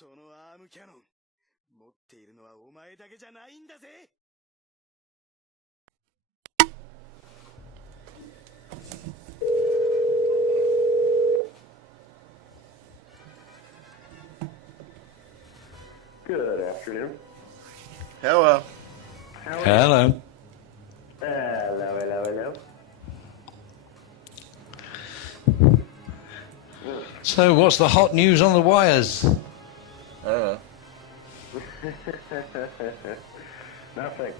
そのアームキャノン、持っているのはお前だけじゃないんだぜ。Good afternoon. Hello. Hello. Hello. So, what's the hot news on the wires? Nothing.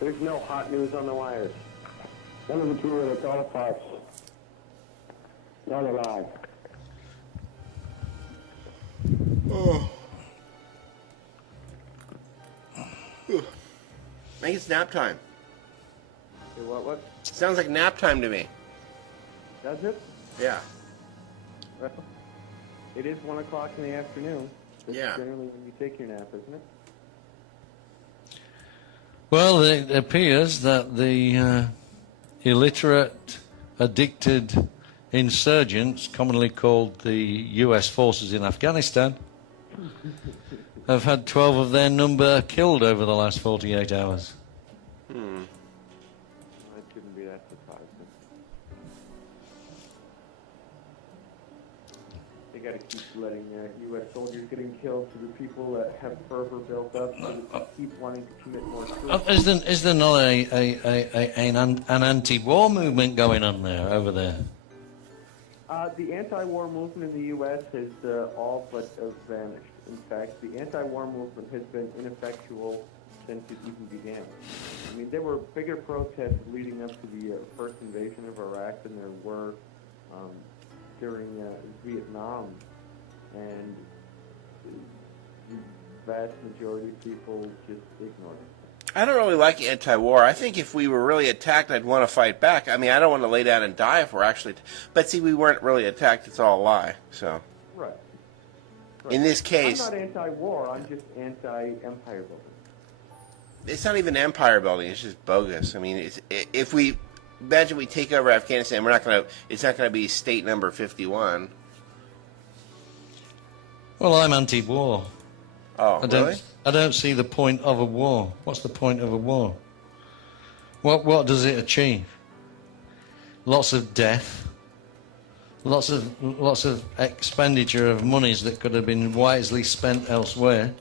There's no hot news on the wires. None of the two are the counterparts. None alive. Oh. I think it's nap time. What? Sounds like nap time to me. Does it? Yeah. Well, it is 1 o'clock in the afternoon. That's Yeah. generally when you take your nap, isn't it? Well, it appears that the illiterate, addicted insurgents, commonly called the U.S. forces in Afghanistan, have had 12 of their number killed over the last 48 hours. That shouldn't be that surprising. They got to keep letting U.S. soldiers getting killed to the people that have fervor built up, so they keep wanting to commit more suicide. Is there not an anti-war movement going on there, over there? The anti-war movement in the U.S. has all but vanished. In fact, the anti-war movement has been ineffectual since it even began. I mean, there were bigger protests leading up to the first invasion of Iraq than there were during Vietnam, and the vast majority of people just ignored it. I don't really like anti-war. I think if we were really attacked, I'd want to fight back. I mean, I don't want to lay down and die if we're actually... But see, we weren't really attacked. It's all a lie. So, Right. in this case... I'm not anti-war. I'm just anti-empire building. It's not even empire building. It's just bogus. I mean, if we... Imagine we take over Afghanistan, we're not going to... It's not going to be state number 51. Well, I'm anti-war. Oh, really? I don't see the point of a war. What's the point of a war? What does it achieve? Lots of death. Lots of expenditure of monies that could have been wisely spent elsewhere.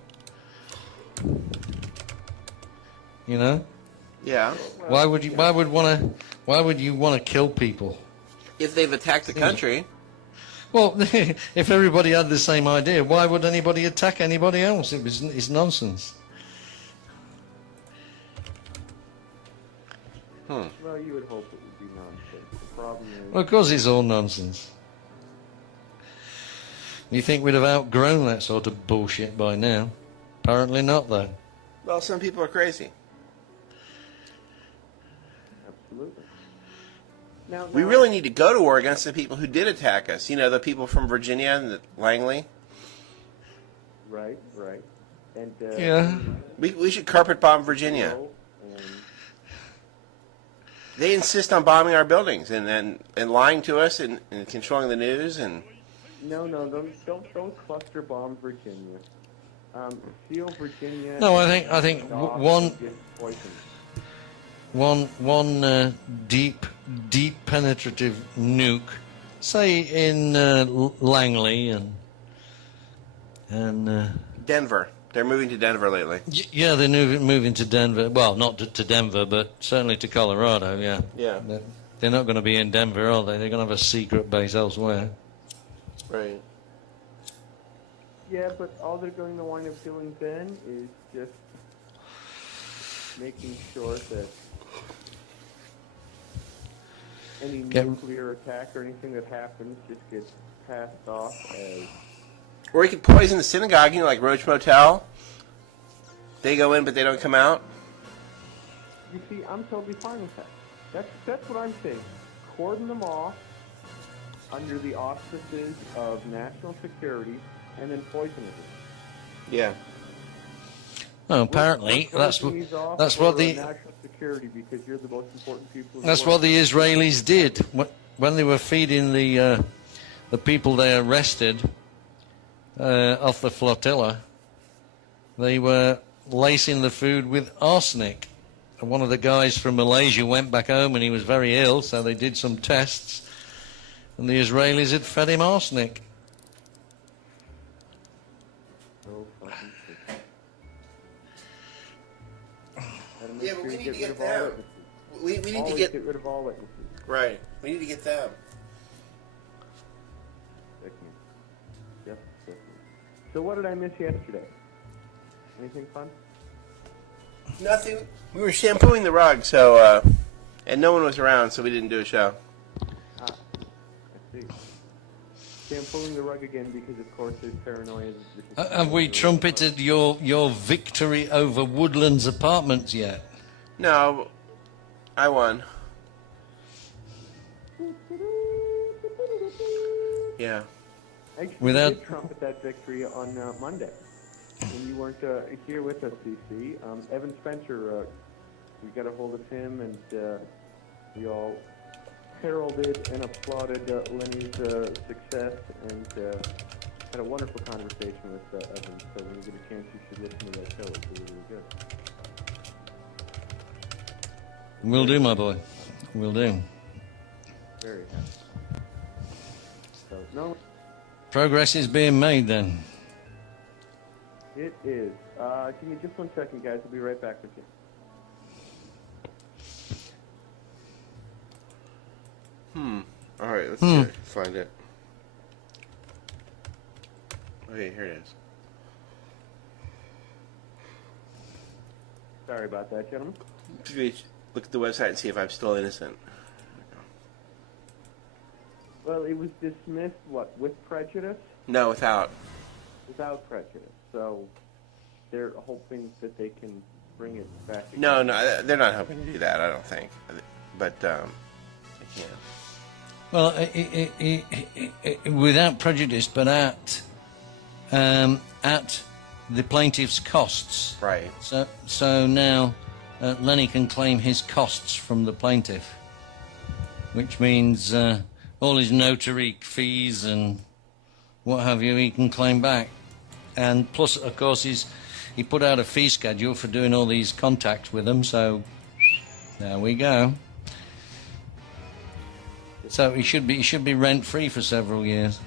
You know? Yeah. Why would you want to kill people? If they've attacked the country... Well, if everybody had the same idea, why would anybody attack anybody else? It's nonsense. Well, you would hope it would be nonsense. The problem is... Well, of course it's all nonsense. You think we'd have outgrown that sort of bullshit by now? Apparently not, though. Well, some people are crazy. Absolutely. Now, We really need to go to war against the people who did attack us. You know, the people from Virginia and Langley. Right. And Yeah. We should carpet bomb Virginia. They insist on bombing our buildings and lying to us and controlling the news and... No, don't cluster bomb Virginia. Seal Virginia. No, I think one deep penetrative nuke, say in Langley and Denver. They're moving to Denver lately. Yeah, they're moving to Denver. Well, not to Denver, but certainly to Colorado. Yeah. Yeah. They're not going to be in Denver, are they? They're going to have a secret base elsewhere. Right. Yeah, but all they're going to wind up doing then is just making sure that any nuclear attack or anything that happens just gets passed off as... Or we could poison the synagogue, you know, like Roach Motel. They go in, but they don't come out. You see, I'm totally fine with that. That's what I'm saying. Cordon them off under the auspices of national security and then poison it. Yeah. Oh, apparently that's what the national security, because you're the most important people. That's what the Israelis did when they were feeding the people they arrested off the flotilla, they were lacing the food with arsenic. And one of the guys from Malaysia went back home and he was very ill, so they did some tests, and the Israelis had fed him arsenic. So fucking sick. Yeah, but we need to rid get of all them. witnesses. We need to Always get rid of all witnesses. right. We need to get them. Sickening. Just sickening. So what did I miss yesterday? Anything fun? Nothing. We were shampooing the rug, so and no one was around, so we didn't do a show. I see. Shampooing the rug again because, of course, there's paranoia. Have we trumpeted your victory over Woodlands Apartments yet? No, I won. Yeah. Actually, Without- we did trumpet that victory on Monday. When you weren't here with us, CC. Evan Spencer, we got a hold of him, and we all heralded and applauded Lenny's success, and had a wonderful conversation with Evan. So when you get a chance, you should listen to that show. It's really, really good. Will do, my boy. Will do. Very happy. So, no, Progress is being made then. it is. Give me just 1 second, guys. I'll be right back with you. All right, let's find it. Okay, here it is. Sorry about that, gentlemen. Look at the website and see if I'm still innocent. Well, it was dismissed, what, with prejudice? No, without. Without prejudice. So they're hoping that they can bring it back again. No, they're not hoping to do that. I don't think. But I can't. Well, without prejudice, but at the plaintiff's costs. Right. So now Lenny can claim his costs from the plaintiff, which means all his notary fees and what have you, he can claim back. And plus, of course, he put out a fee schedule for doing all these contacts with them, so there we go. So he should be rent-free for several years.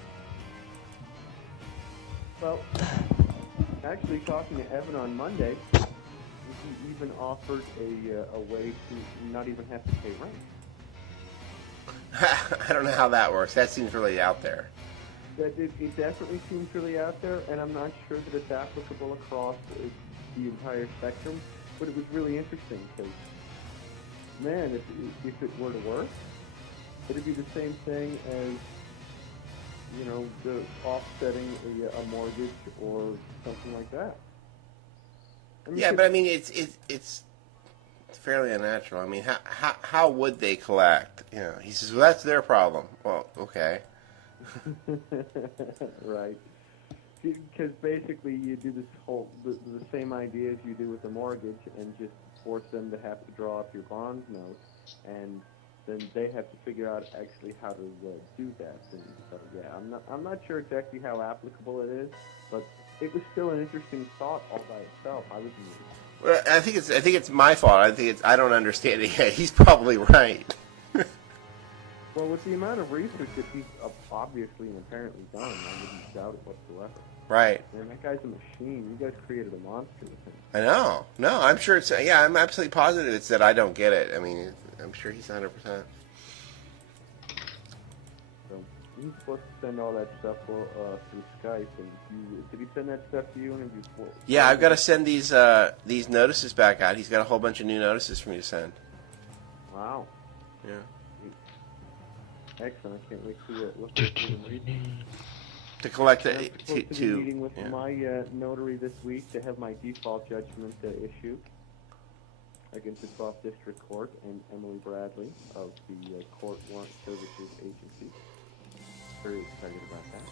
Well, actually, talking to Evan on Monday, he even offered a way to not even have to pay rent. I don't know how that works. That seems really out there. That it definitely seems really out there, and I'm not sure that it's applicable across the entire spectrum, but it was really interesting because, man, if it were to work, it'd be the same thing as, you know, the offsetting a mortgage or something like that. I mean, Yeah, but I mean, it's fairly unnatural. I mean, how would they collect? You know, he says, well, that's their problem. Well, okay. Right. Because basically you do this whole, the same idea as you do with a mortgage and just force them to have to draw up your bond note, and then they have to figure out actually how to do that. And so, yeah, I'm not sure exactly how applicable it is, but it was still an interesting thought all by itself. I was amused. Well, I think it's my fault. I don't understand it yet. He's probably right. Well, with the amount of research that he's obviously and apparently done, I wouldn't doubt it whatsoever. Right. Man, that guy's a machine. You guys created a monster with him. I know. No, I'm sure it's. Yeah, I'm absolutely positive it's that I don't get it. I mean, I'm sure he's 100%. So he's supposed to send all that stuff through Skype. And did he send that stuff to you? And Yeah, I've got to send these notices back out. He's got a whole bunch of new notices for me to send. Wow. Yeah. Excellent. I can't wait to look at it and read it. To collect I'm it. supposed to be meeting with my notary this week to have my default judgment issued against the 12th District Court and Emily Bradley of the Court Warrant Services Agency. Very excited about that.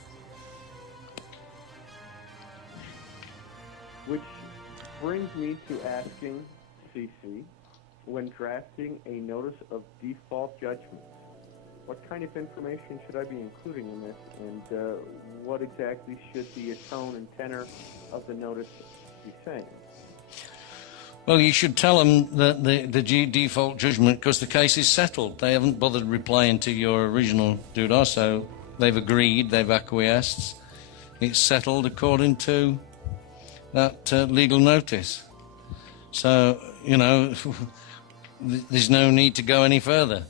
Which brings me to asking CC, when drafting a notice of default judgment, what kind of information should I be including in this, and what exactly should the tone and tenor of the notice be saying? Well, you should tell them that the default judgment, because the case is settled. They haven't bothered replying to your original doodah, so they've agreed, they've acquiesced. It's settled according to that legal notice. So, you know, there's no need to go any further,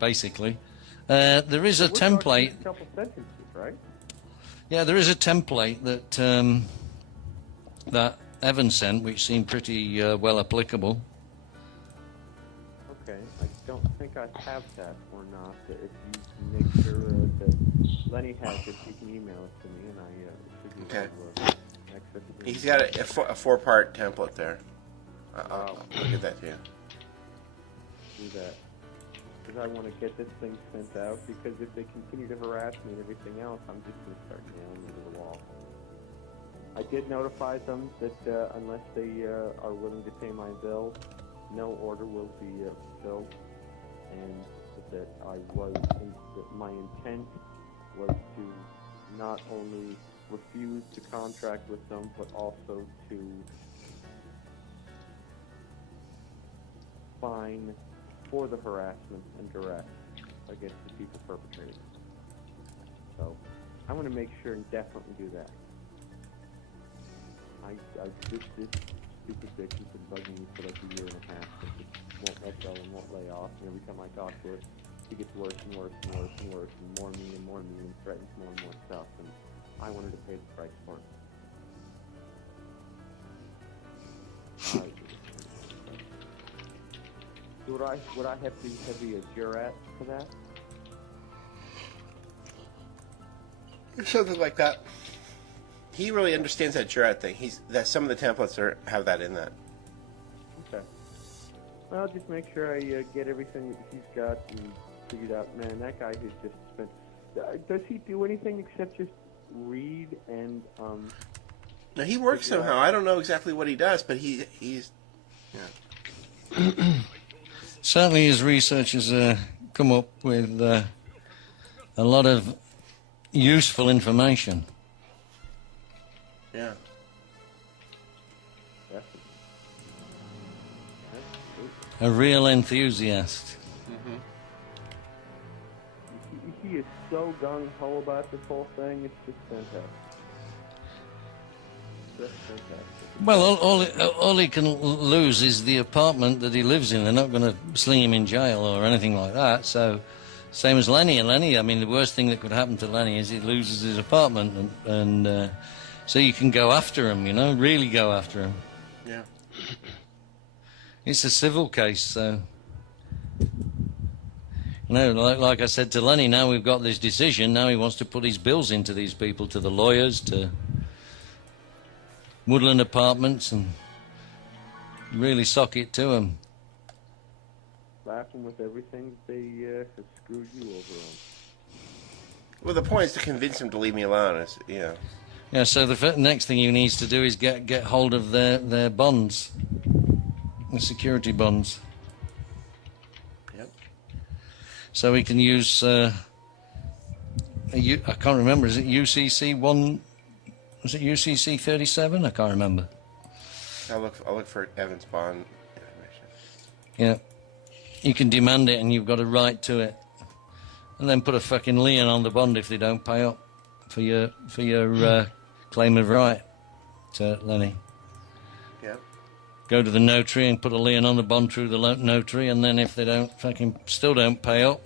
basically. There is a template. A couple sentences, right? Yeah, there is a template that that Evan sent, which seemed pretty well applicable. Okay, I don't think I have that or not. If you make sure that Lenny has it, you can email it to me, and I should be able to access it. He's got a 4-part template there. I'll get that to you. Do that. Because I want to get this thing sent out, because if they continue to harass me and everything else, I'm just going to start nailing them to the wall. I did notify them that unless they are willing to pay my bill, no order will be fulfilled, and that that my intent was to not only refuse to contract with them, but also to fine for the harassment and duress against the people perpetrating it. So I want to make sure and definitely do that. This stupid bitch has been bugging me for like a year and a half, and just won't let go and won't lay off. And every time I talk to her, she gets worse and worse and worse and worse, and more mean, and threatens more and more stuff. And I wanted to pay the price for it. Would I have to be a jurat for that? Something like that. He really understands that jurat thing. Some of the templates have that in that. Okay. Well, just make sure I get everything that he's got and figured out. Man, that guy has just spent. Does he do anything except just read and No, he works somehow. I don't know exactly what he does, but he's yeah. Certainly, his research has come up with a lot of useful information. Yeah. A real enthusiast. Mm-hmm. He is so gung-ho about this whole thing. It's just fantastic. Just fantastic. Well, all he can lose is the apartment that he lives in. They're not going to sling him in jail or anything like that. So, same as Lenny. And Lenny, I mean, the worst thing that could happen to Lenny is he loses his apartment. And so you can go after him, you know, really go after him. Yeah. It's a civil case, so... You know, like I said to Lenny, now we've got this decision. Now he wants to put his bills into these people, to the lawyers, to Woodland Apartments, and really sock it to them. Laughing with everything they have screwed you over on. Well, the point is to convince him to leave me alone. Yeah, so the next thing he needs to do is get hold of their bonds, the security bonds. Yep. So he can use, I can't remember, is it UCC 1, was it UCC 37? I can't remember. I'll look for Evan's bond information. Yeah. You can demand it and you've got a right to it. And then put a fucking lien on the bond if they don't pay up for your claim of right to Lenny. Yeah. Go to the notary and put a lien on the bond through the notary, and then if they still don't pay up,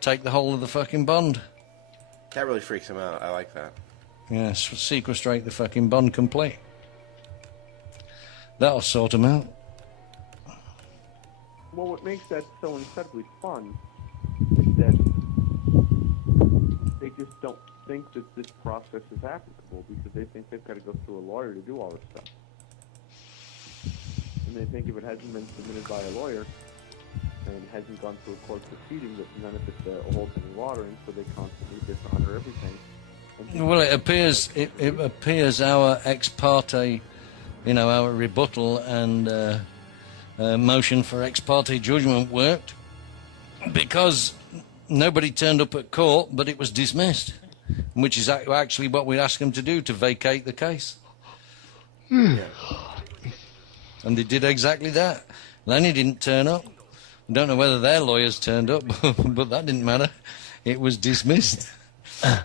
take the whole of the fucking bond. That really freaks him out. I like that. Yeah, sequestrate the fucking bond complete. That'll sort him out. Well, what makes that so incredibly fun is that they just don't think that this process is applicable, because they think they've got to go through a lawyer to do all this stuff. And they think if it hasn't been submitted by a lawyer and it hasn't gone through a court proceeding, that none of it holds any water, and so they constantly dishonor everything. Well, it appears our ex parte, our rebuttal and motion for ex parte judgment worked, because nobody turned up at court, but it was dismissed, which is actually what we asked them to do, to vacate the case. And they did exactly that. Lenny didn't turn up. I don't know whether their lawyers turned up, but that didn't matter. It was dismissed.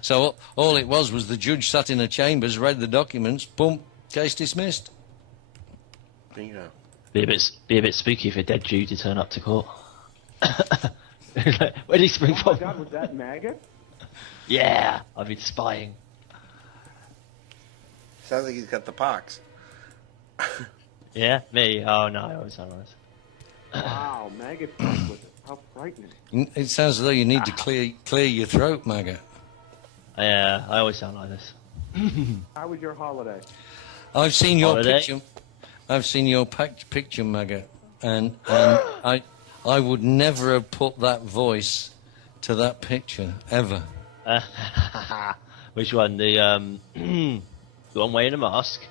So all it was the judge sat in the chambers, read the documents, boom, case dismissed. Bingo. Be a bit spooky if a dead Jew to turn up to court. Where did he spring Oh from? my God, was that Maggot? Yeah, I've been spying. Sounds like he's got the pox. Yeah, me. Oh no, I always sound nice. Wow, Maggot fuck with it. How frightening. It sounds as though you need to clear your throat, Maggot. Yeah, I always sound like this. How was your holiday? I've seen your Holiday? picture. I've seen your picture, Maggot, and I would never have put that voice to that picture ever. Which one? The the one wearing a mask.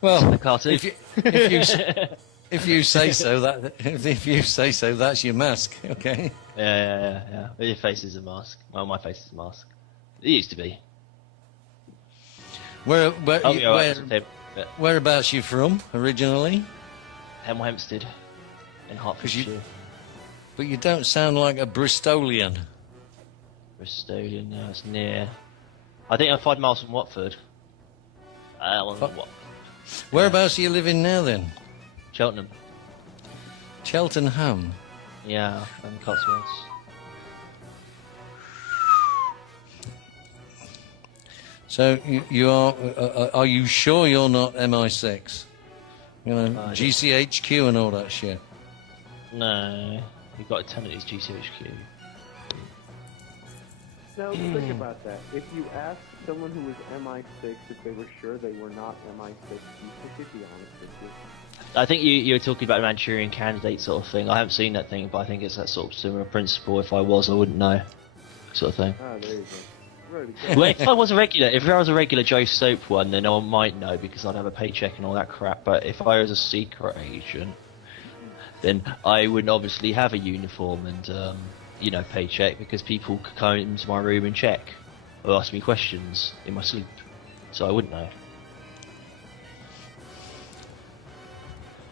Well, The cartoon. if you say so, that's your mask. Okay. Yeah. Your face is a mask. Well, my face is a mask. It used to be. Whereabouts you from originally? Hemel Hempstead in Hertfordshire. But you don't sound like a Bristolian. Bristolian, no, it's near. I think I'm 5 miles from Watford. What? Whereabouts are you living now then? Cheltenham. Cheltenham. Yeah, and Cotswolds. So you are you sure you're not MI6? You know, GCHQ and all that shit. No, you've got to tell it it's GCHQ. Now, think about that. If you asked someone who was MI6 if they were sure they were not MI6, do you think they'd be honest with you? I think you were talking about a Manchurian Candidate sort of thing. I haven't seen that thing, but I think it's that sort of similar principle. If I was, I wouldn't know, sort of thing. Ah, there you go. Ready. Well, if I was a regular Joe Soap one, then I might know because I'd have a paycheck and all that crap. But if I was a secret agent, then I wouldn't obviously have a uniform and paycheck because people could come into my room and check or ask me questions in my sleep, so I wouldn't know.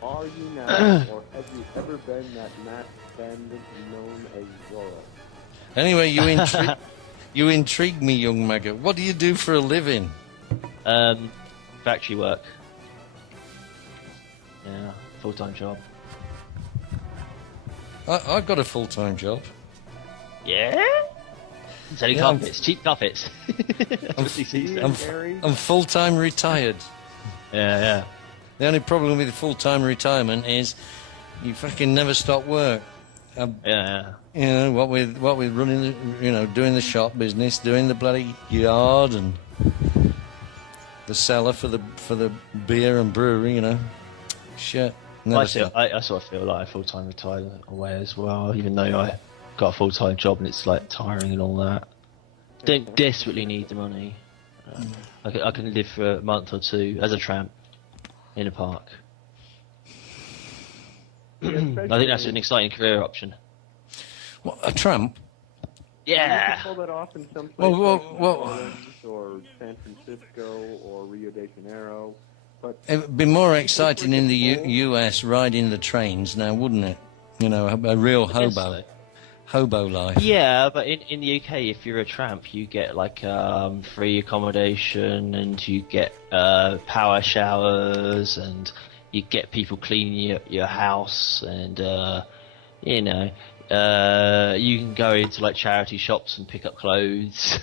Are you now, or have you ever been that Matt Bend known as Zorro? Anyway, you intrigue me, young Maggot. What do you do for a living? Factory work. Yeah, full-time job. I've got a full-time job. Yeah? Selling carpets, cheap carpets. I'm full-time retired. Yeah. The only problem with full-time retirement is you fucking never stop work. Yeah. You know, what with running, doing the shop business, doing the bloody yard and the cellar for the beer and brewery, Shit. I sort of feel like a full-time retired away as well, even though I got a full-time job and it's like tiring and all that. Don't desperately need the money. I can live for a month or two as a tramp in a park. I think that's an exciting career option. What, a tramp? Yeah. You can pull that off in some place Well, like New Orleans or San Francisco or Rio de Janeiro. But It'd be more exciting in the US riding the trains now, wouldn't it? A real hobo life. Yeah, but in the UK, if you're a tramp, you get like free accommodation and you get power showers and you get people cleaning your house and you can go into like charity shops and pick up clothes.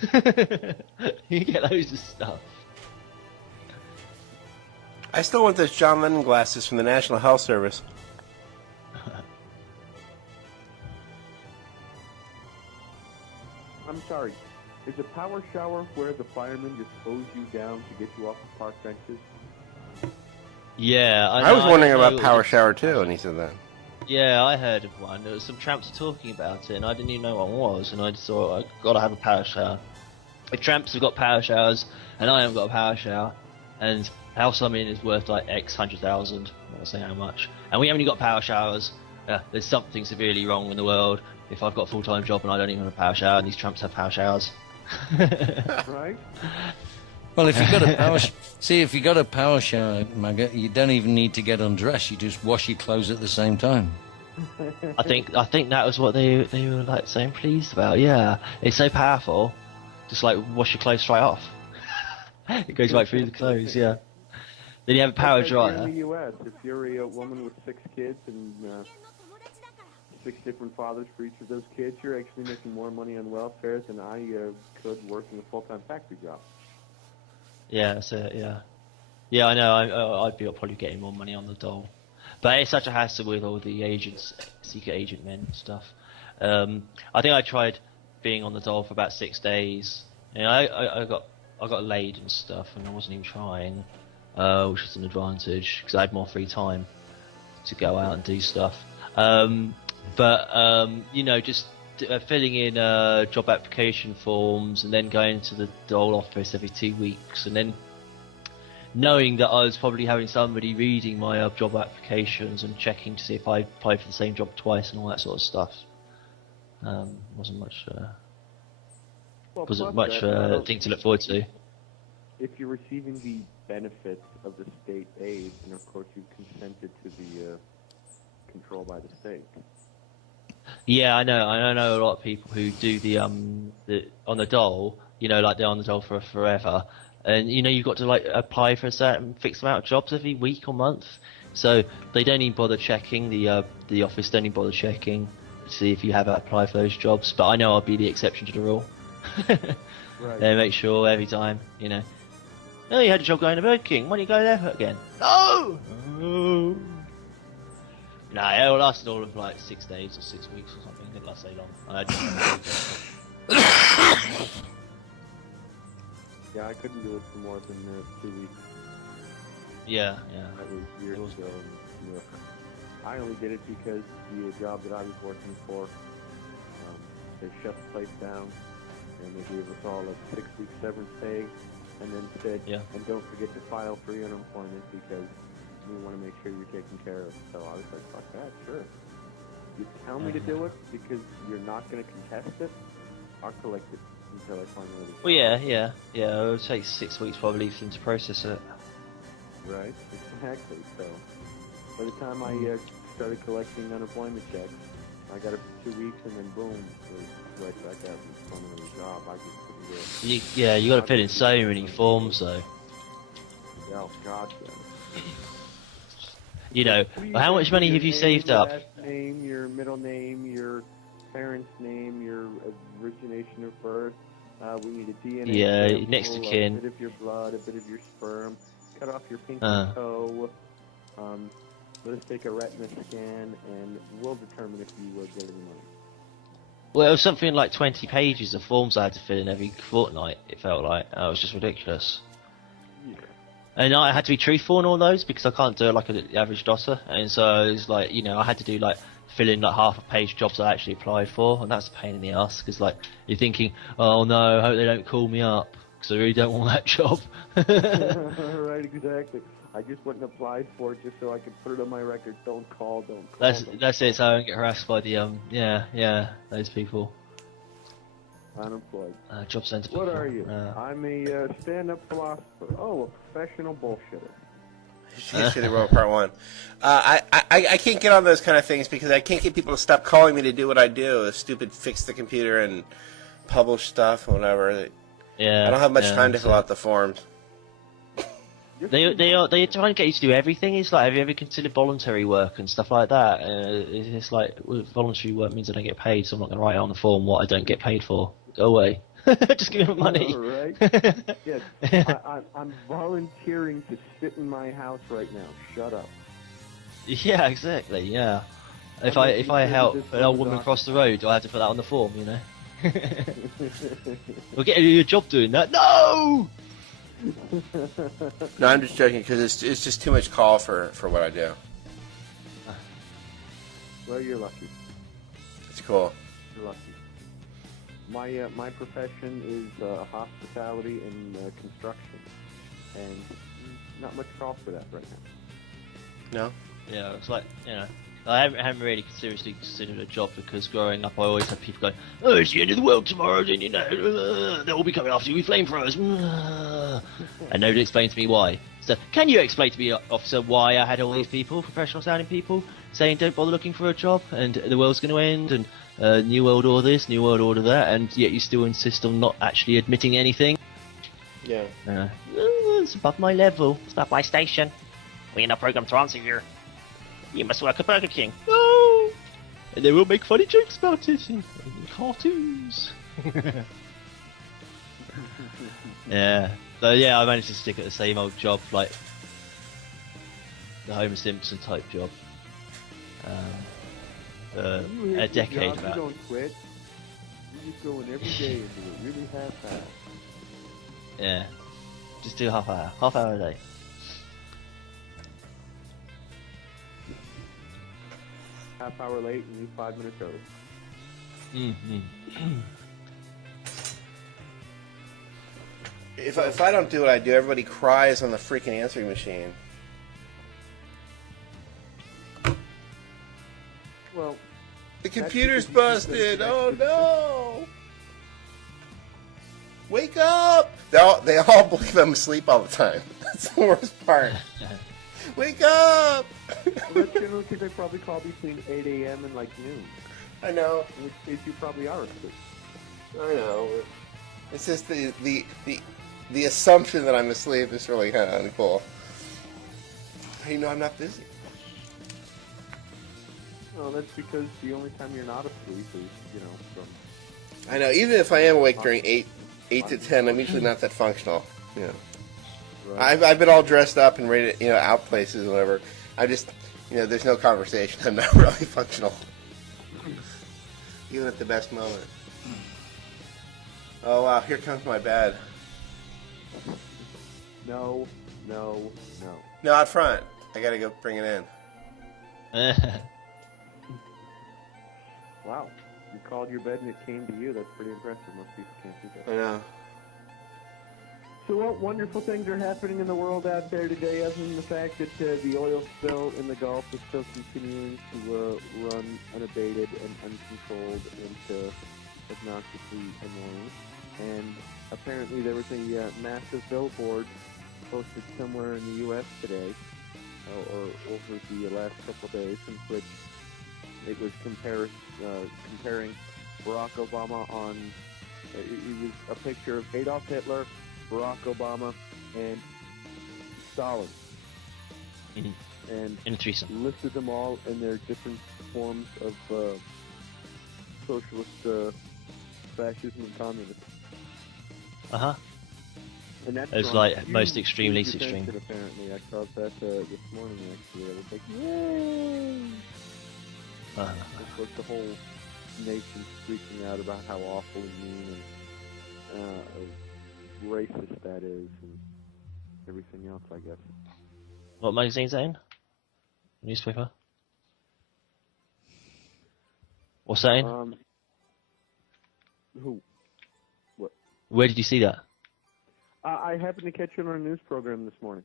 You get loads of stuff. I still want those John Lennon glasses from the National Health Service. I'm sorry. Is a power shower where the firemen just hose you down to get you off the park benches? Yeah, I was wondering about know- Power Shower too, and he said that. Yeah, I heard of one. There was some tramps talking about it, and I didn't even know what one was. And I just thought, I've got to have a power shower. If tramps have got power showers, and I haven't got a power shower, and the house I'm in is worth like X 100,000, I'm not saying how much, and we haven't got power showers, there's something severely wrong in the world if I've got a full-time job and I don't even have a power shower, and these tramps have power showers. Right? Well, if you got a if you got a power shower, Maggot, you don't even need to get undressed. You just wash your clothes at the same time. I think that was what they were like saying pleased about. Yeah, it's so powerful. Just like wash your clothes straight off. It goes right through the clothes. Yeah. Then you have a power Like here dryer. in the U.S., if you're a woman with 6 kids and 6 different fathers for each of those kids, you're actually making more money on welfare than I could working a full-time factory job. Yeah, that's it. Yeah. Yeah, I know. I'd be probably getting more money on the dole, but it's such a hassle with all the agents, secret agent men and stuff. I think I tried being on the dole for about 6 days. You know, I got laid and stuff, and I wasn't even trying, which was an advantage because I had more free time to go out and do stuff. But you know, just filling in job application forms and then going to the dole office every 2 weeks, and then knowing that I was probably having somebody reading my job applications and checking to see if I applied for the same job twice and all that sort of stuff. Wasn't much thing to look forward to. If you're receiving the benefits of the state aid, and of course you've consented to the control by the state. Yeah, I know a lot of people who do the on the dole, you know, like they're on the dole for forever, and you know you've got to like apply for a certain fixed amount of jobs every week or month, so they don't even bother checking the office don't even bother checking to see if you have applied for those jobs. But I know I'll be the exception to the rule. Right. They make sure every time, you know. Oh, you had a job going to Burger King. Why don't you go there again? No. No. Nah, it lasted all of like 6 days or 6 weeks or something. It didn't last so long. Yeah, I couldn't do it for more than 2 weeks. Yeah. That was years ago. And, you know, I only did it because the job that I was working for, they shut the place down, and they gave us all a 6-week severance pay, and then said, and don't forget to file for your unemployment because we want to make sure you're taken care of. So I was like, fuck that, sure. You tell me to do it because you're not going to contest it, I'll collect it until I find another job. Well, yeah. It would take 6 weeks probably for them to process it. Right, exactly. So by the time I started collecting unemployment checks, I got it for 2 weeks, and then boom, it was right back out and found another job. I just couldn't do it. You got to fill in so many forms though. Oh God, yeah. You know, how much money have you saved up? Your last name, your middle name, your parents' name, your origination of birth. We need a DNA sample, next of kin. A bit of your blood, a bit of your sperm. Cut off your pinky toe. Let us take a retina scan, and we'll determine if you will get any money. Well, it was something like 20 pages of forms I had to fill in every fortnight, it felt like. It was just ridiculous. Yeah. And I had to be truthful in all those because I can't do it like the average dosser. And so it's like, you know, I had to do like fill in like half a page jobs I actually applied for, and that's a pain in the ass because like you're thinking, oh no, I hope they don't call me up because I really don't want that job. Right, exactly. I just went and applied for it just so I could put it on my record. Don't call. That's it. So I don't get harassed by the those people. Unemployed. Job centre. What are you? I'm a stand-up philosopher. Oh, a professional bullshitter. History of the World Part 1. I can't get on those kind of things because I can't get people to stop calling me to do what I do. Stupid fix the computer and publish stuff or whatever. Yeah. I don't have much time to fill out the forms. They try and get you to do everything. It's like, have you ever considered voluntary work and stuff like that? It's like, voluntary work means I don't get paid, so I'm not going to write on the form what I don't get paid for. Go away. Just give me money. Right? Yes. I'm volunteering to sit in my house right now. Shut up. Yeah, exactly. Yeah. If I help an old woman cross the road, do I have to put that on the form? You know. We'll get you a job doing that. No. No, I'm just joking because it's just too much call for what I do. Well, you're lucky. It's cool. You're lucky. My profession is hospitality and construction, and not much call for that right now. No. Yeah, it's like, you know, I haven't really seriously considered a job because growing up I always had people going, "Oh, it's the end of the world tomorrow, and you know they'll all be coming after you with flamethrowers," and nobody explained to me why. So, can you explain to me, officer, why I had all these people, professional sounding people, saying don't bother looking for a job and the world's going to end and New World Order this, New World Order that, and yet you still insist on not actually admitting anything? Yeah. It's above my level. It's above my station. We ain't not programmed to answer you. You must work at Burger King. No! And they will make funny jokes about it in cartoons. Yeah. So yeah, I managed to stick at the same old job, like the Homer Simpson type job. A decade job, about. You don't quit. You just go in every day and do it really half-assed. Yeah. Just do half hour a day. Half hour late and you 5 minutes early. If I don't do what I do, everybody cries on the freaking answering machine. Well, The computer's busted. Oh no! Wake up! They all believe I'm asleep all the time. That's the worst part. Wake up! that's generally because they probably call between 8 a.m. and like noon. I know. In which case you probably are asleep. I know. It's just the assumption that I'm asleep is really kind of uncool. How do you know I'm not busy? Well, that's because the only time you're not asleep is, from... I know. Even if I am awake during 8 to 10, I'm usually not that functional. You know. Right. I've been all dressed up and ready to, out places or whatever. I just, there's no conversation. I'm not really functional. Even at the best moment. Oh, wow. Here comes my bed. No. No, out front. I gotta go bring it in. Wow. You called your bed and it came to you. That's pretty impressive. Most people can't do that. I know. So what wonderful things are happening in the world out there today, other than the fact that the oil spill in the Gulf is still continuing to run unabated and uncontrolled into obnoxiously annoying. And apparently there was a massive billboard posted somewhere in the U.S. today, or over the last couple of days, in which it was comparing Barack Obama on... It was a picture of Adolf Hitler, Barack Obama, and Stalin. Mm-hmm. And In a threesome. listed them all in their different forms of socialist fascism and communism. Uh-huh. And that's It was drawn like huge, most extreme, huge least extreme. attention, apparently. I saw that this morning, actually. I was like, yay! Uh-huh. It's like the whole nation freaking out about how awful and mean and racist that is and everything else, I guess. What magazine's that in? Newspaper? What's that in? Who? What? Where did you see that? I happened to catch it on a news program this morning.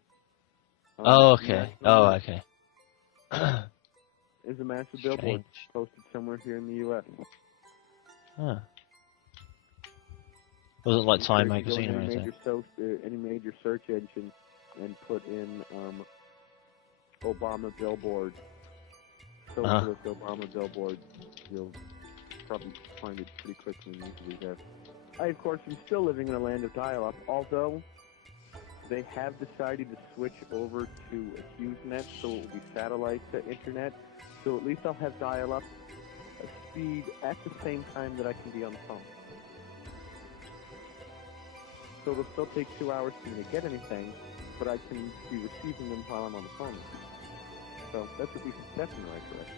Oh, okay. Oh, okay. There's a massive billboard posted somewhere here in the U.S. Huh. Wasn't like Time So if you go magazine or into anything. any major search engine and put in Obama billboard, socialist Obama billboard, you'll probably find it pretty quickly and easily there. I, of course, am still living in a land of dial-up, although they have decided to switch over to a HughesNet, so it will be satellite internet. So at least I'll have dial-up speed at the same time that I can be on the phone. So it'll still take 2 hours for me to get anything, but I can be receiving them while I'm on the phone. So that's at least a step in the right direction.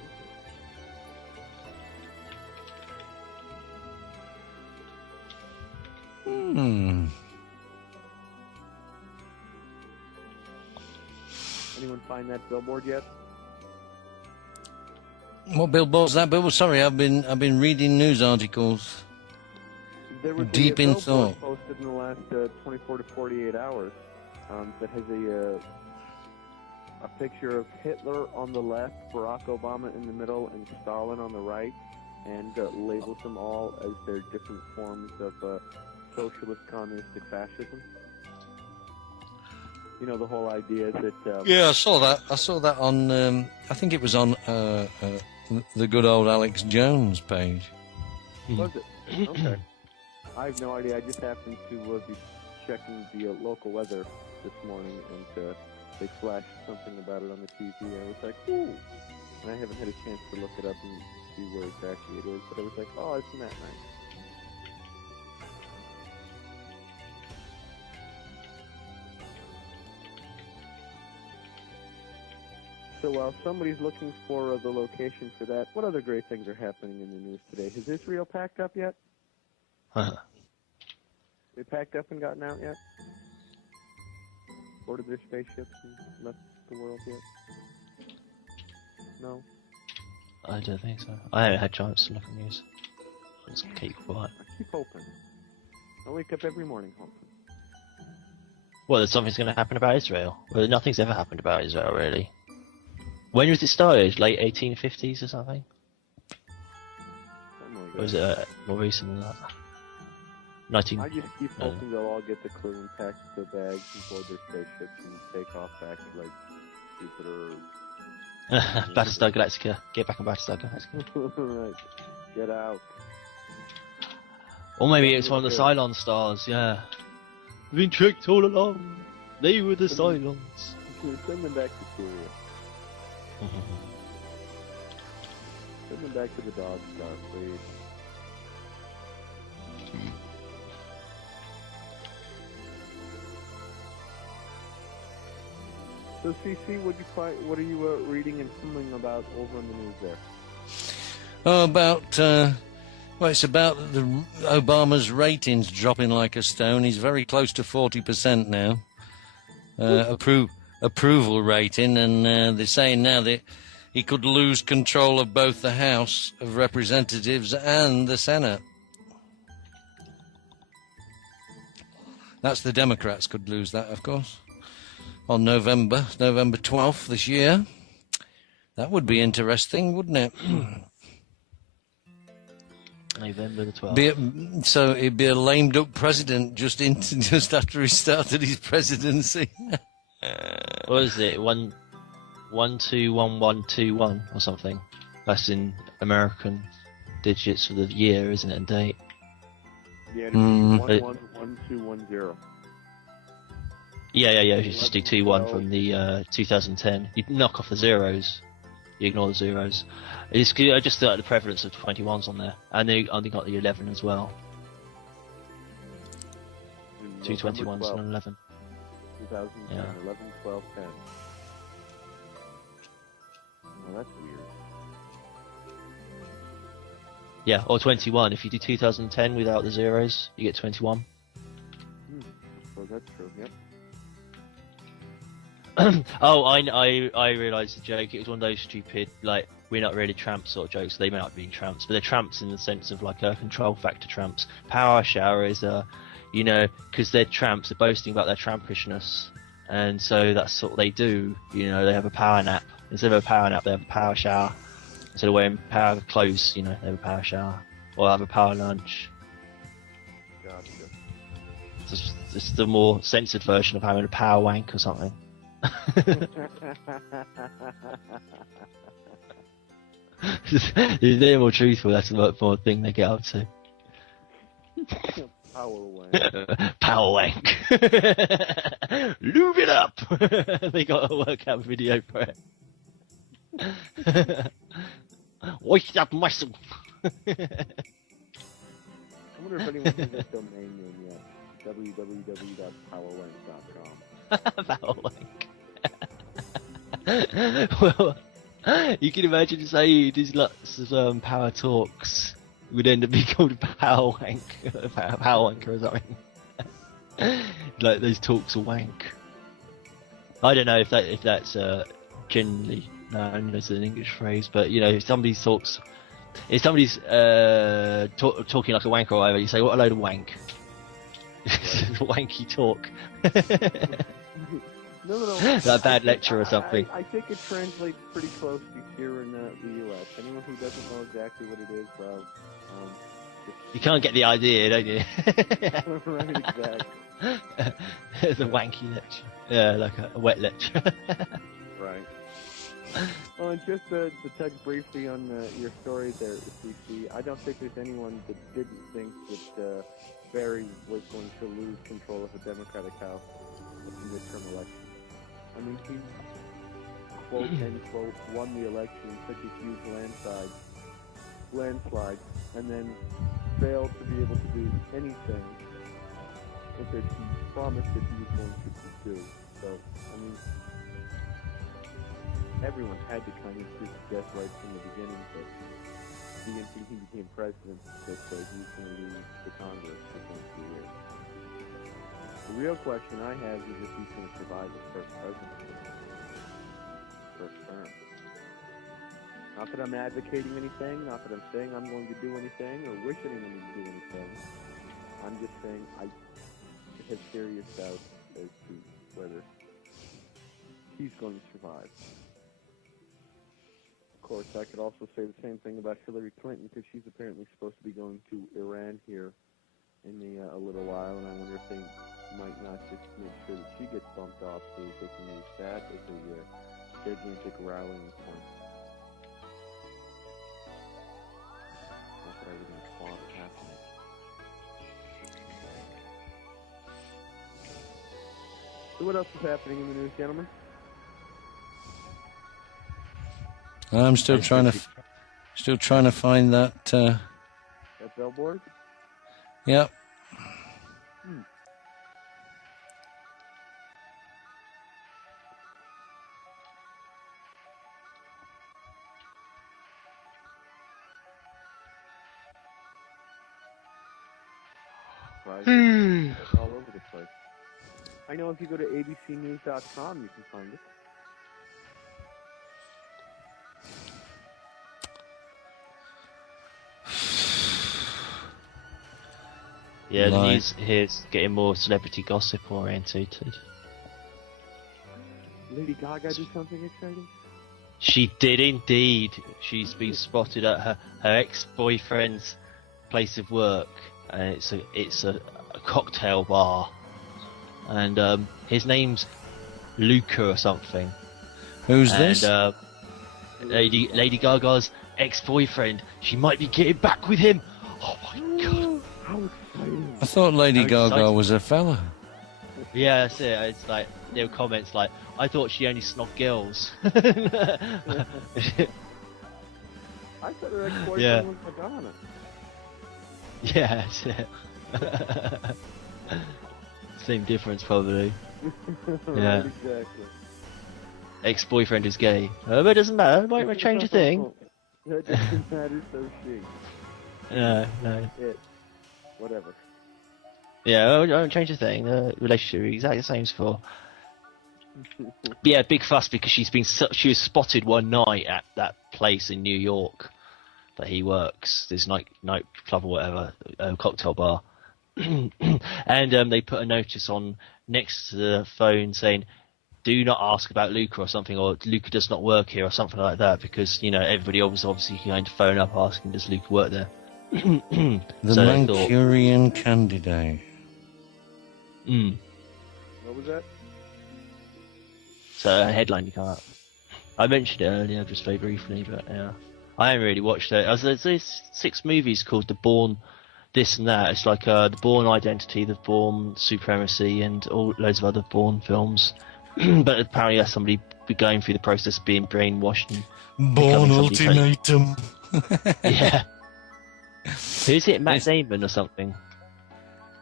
Anyone find that billboard yet? What billboard's that? Billboard? Sorry, I've been reading news articles. There was Deep a in billboard thought. posted in the last 24 to 48 hours that has a picture of Hitler on the left, Barack Obama in the middle, and Stalin on the right, and labels them all as their different forms of socialist, communistic fascism. You know, the whole idea is that... Yeah, I saw that. I saw that on, I think it was on the good old Alex Jones page. Was it? Okay. I have no idea. I just happened to be checking the local weather this morning, and they flashed something about it on the TV, and I was like, ooh! And I haven't had a chance to look it up and see where exactly it is, but I was like, oh, isn't that nice? So while somebody's looking for the location for that, what other great things are happening in the news today? Has Israel packed up yet? They packed up and gotten out yet? Boarded their spaceships and left the world yet? No? I don't think so. I haven't had a chance to look at news. Just keep quiet. I keep hoping. I wake up every morning hoping. Well, there's something's going to happen about Israel. Well, nothing's ever happened about Israel, really. When was it started? Late 1850s or something? Something like that. Or was it more recent than that? 19... I just keep hoping they'll all get the clue and pack their bags and board their spaceships and take off back to, like, Jupiter. Battlestar Galactica. Get back on Battlestar Galactica. Right. Get out. Or maybe it's one of the Cylon stars, yeah. We've been tricked all along. They were the Cylons. Send them back to Syria. Send them back to the Dog Star, please. So, CC, what are you reading and filming about over on the news there? Oh, it's about Obama's ratings dropping like a stone. He's very close to 40% now. Approval rating, and they're saying now that he could lose control of both the House of Representatives and the Senate. That's the Democrats could lose that, of course, on November 12th this year. That would be interesting, wouldn't it? November the 12th. So it'd be a lame duck president just after he started his presidency. What is it? 121121 or something. That's in American digits for the year, isn't it? And date. Yeah, it'd be 111210. Yeah. You just do 21 from the 2010. You knock off the zeros. You ignore the zeros. I just thought the prevalence of 21's on there, and they only got the 11 as well. 2 21s and 11. 2010, Yeah. 11, 12, 10. Oh, that's weird. Yeah, or 21. If you do 2010 without the zeros, you get 21. So that's true, yep. Oh, I realised the joke. It was one of those stupid, like, we're not really tramps sort of jokes. They may not be tramps, but they're tramps in the sense of, like, control factor tramps. Power shower is, because they're tramps, they're boasting about their trampishness. And so that's what they do. You know, they have a power nap. Instead of a power nap, they have a power shower. Instead of wearing power clothes, they have a power shower. Or have a power lunch. Gotcha. It's the more censored version of having a power wank or something. If they're more truthful, that's the more thing they get up to. Power wank. Power wank. Lube it up. They got a workout video for it. Waste up muscle. I wonder if anyone has that domain name yet. www.powerwank.com. Power wank. Well, you can imagine saying these lots of power talks would end up being called Power Wank, Power Wanker or something. Like those talks are wank. I don't know if that's generally known as an English phrase, but if somebody's talking like a wanker or whatever, you say, "What a load of wank." Wanky talk. No. Like a bad lecture or something. I think it translates pretty closely here in the U.S. Anyone who doesn't know exactly what it is, well, You can't get the idea, don't you? right, exactly. It's a wanky lecture. Yeah, like a wet lecture. Right. Well, and just to touch briefly on your story there, CC, I don't think there's anyone that didn't think that Barry was going to lose control of the Democratic House at the midterm election. I mean, he, quote, end quote, won the election in such a huge landslide, and then failed to be able to do anything that he promised that he was going to do. So, I mean, everyone had to kind of just guess right from the beginning that the instant he became president, that he was going to lose the Congress for 2 years. The real question I have is if he's going to survive his first presidency, first term. Not that I'm advocating anything, not that I'm saying I'm going to do anything or wish anyone to do anything. I'm just saying I have serious doubts as to whether he's going to survive. Of course, I could also say the same thing about Hillary Clinton, because she's apparently supposed to be going to Iran here in a little while, and I wonder if they might not just make sure that she gets bumped off so that they can use that as a gigantic rallying point. Not that I would want it happening. So what else is happening in the news, gentlemen? I'm still trying to find that. That billboard? Yep. Right. It's all over the place. I know if you go to abcnews.com, you can find it. Yeah, the news here's getting more celebrity gossip orientated. Lady Gaga do something exciting? She did indeed. She's been spotted at her ex-boyfriend's place of work, and it's a cocktail bar, and his name's Luca or something. Who's this? Lady Gaga's ex-boyfriend. She might be getting back with him. Oh my god! How exciting! I thought Lady Gaga was a fella. Yeah, that's it. It's like there were comments like, "I thought she only snogged girls." I thought her ex-boyfriend was Madonna. Yeah, that's it. Same difference, probably. Yeah. Right, exactly. Ex-boyfriend is gay. But it doesn't matter. Might change a thing. That doesn't matter, so she. No. It. Whatever. Yeah, I don't change a thing. The relationship is exactly the same as before. But yeah, big fuss because she was spotted one night at that place in New York that he works, this night club or whatever, cocktail bar, and they put a notice on next to the phone saying, "Do not ask about Luca" or something, or "Luca does not work here" or something like that, because everybody was obviously going to phone up asking, "Does Luca work there?" The Manchurian Candidate. What was that? So a headline to come up. I mentioned it earlier, just very briefly, but yeah. I haven't really watched it. There's 6 movies called The Bourne this and that. It's like The Bourne Identity, The Bourne Supremacy, and loads of other Bourne films. But apparently that's somebody going through the process of being brainwashed. And Bourne Ultimatum. Yeah. Who's it? Matt Damon or something?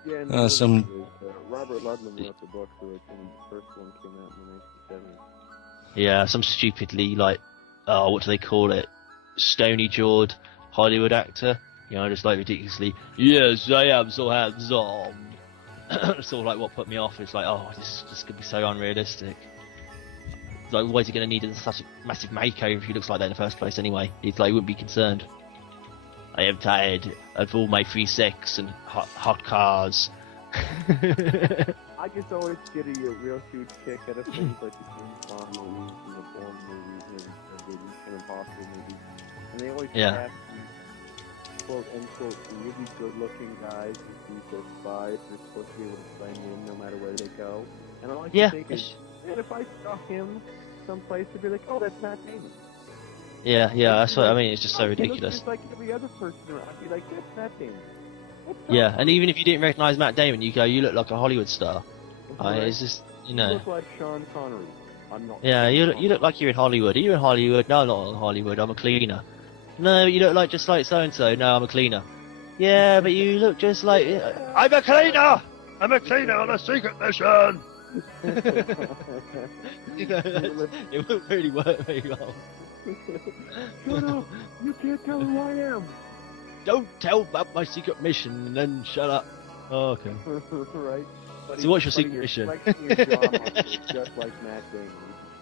Yeah, some... Robert Ludlum wrote the book, so the first one came out in the 1970s. Yeah, some stupidly, what do they call it? Stony-jawed Hollywood actor. Just ridiculously, "Yes, I am so handsome." Sort of what put me off. It's this could be so unrealistic. Why is he going to need such a massive makeover if he looks like that in the first place anyway? He wouldn't be concerned. "I am tired of all my free sex and hot cars I just always get a real huge kick out of things like the James Bond movies and the Bourne movies and the Mission Impossible movies. And they always cast these quote-unquote really good-looking guys as these spies that are supposed to be able to blend in no matter where they go. And all I can think is, man, if I saw him someplace, I'd be like, oh, that's Matt Damon. Yeah, that's what I mean. It's just so ridiculous. He looks just like every other person around. I'd be like, that's Matt Damon. Yeah, and even if you didn't recognise Matt Damon, you go, you look like a Hollywood star. It's just, you know. You look like Sean Connery. I'm not. Yeah, you look like you're in Hollywood. Are you in Hollywood? No, I'm not in Hollywood. I'm a cleaner. No, you look like just like so and so. No, I'm a cleaner. Yeah, but you look just like. I'm a cleaner. I'm a cleaner on a secret mission. You know, it won't really work very well. Shut up! You can't tell who I am. Don't tell about my secret mission and then shut up. Oh, okay. Right. But So what's your secret mission? Your jaw just like Matt Damon.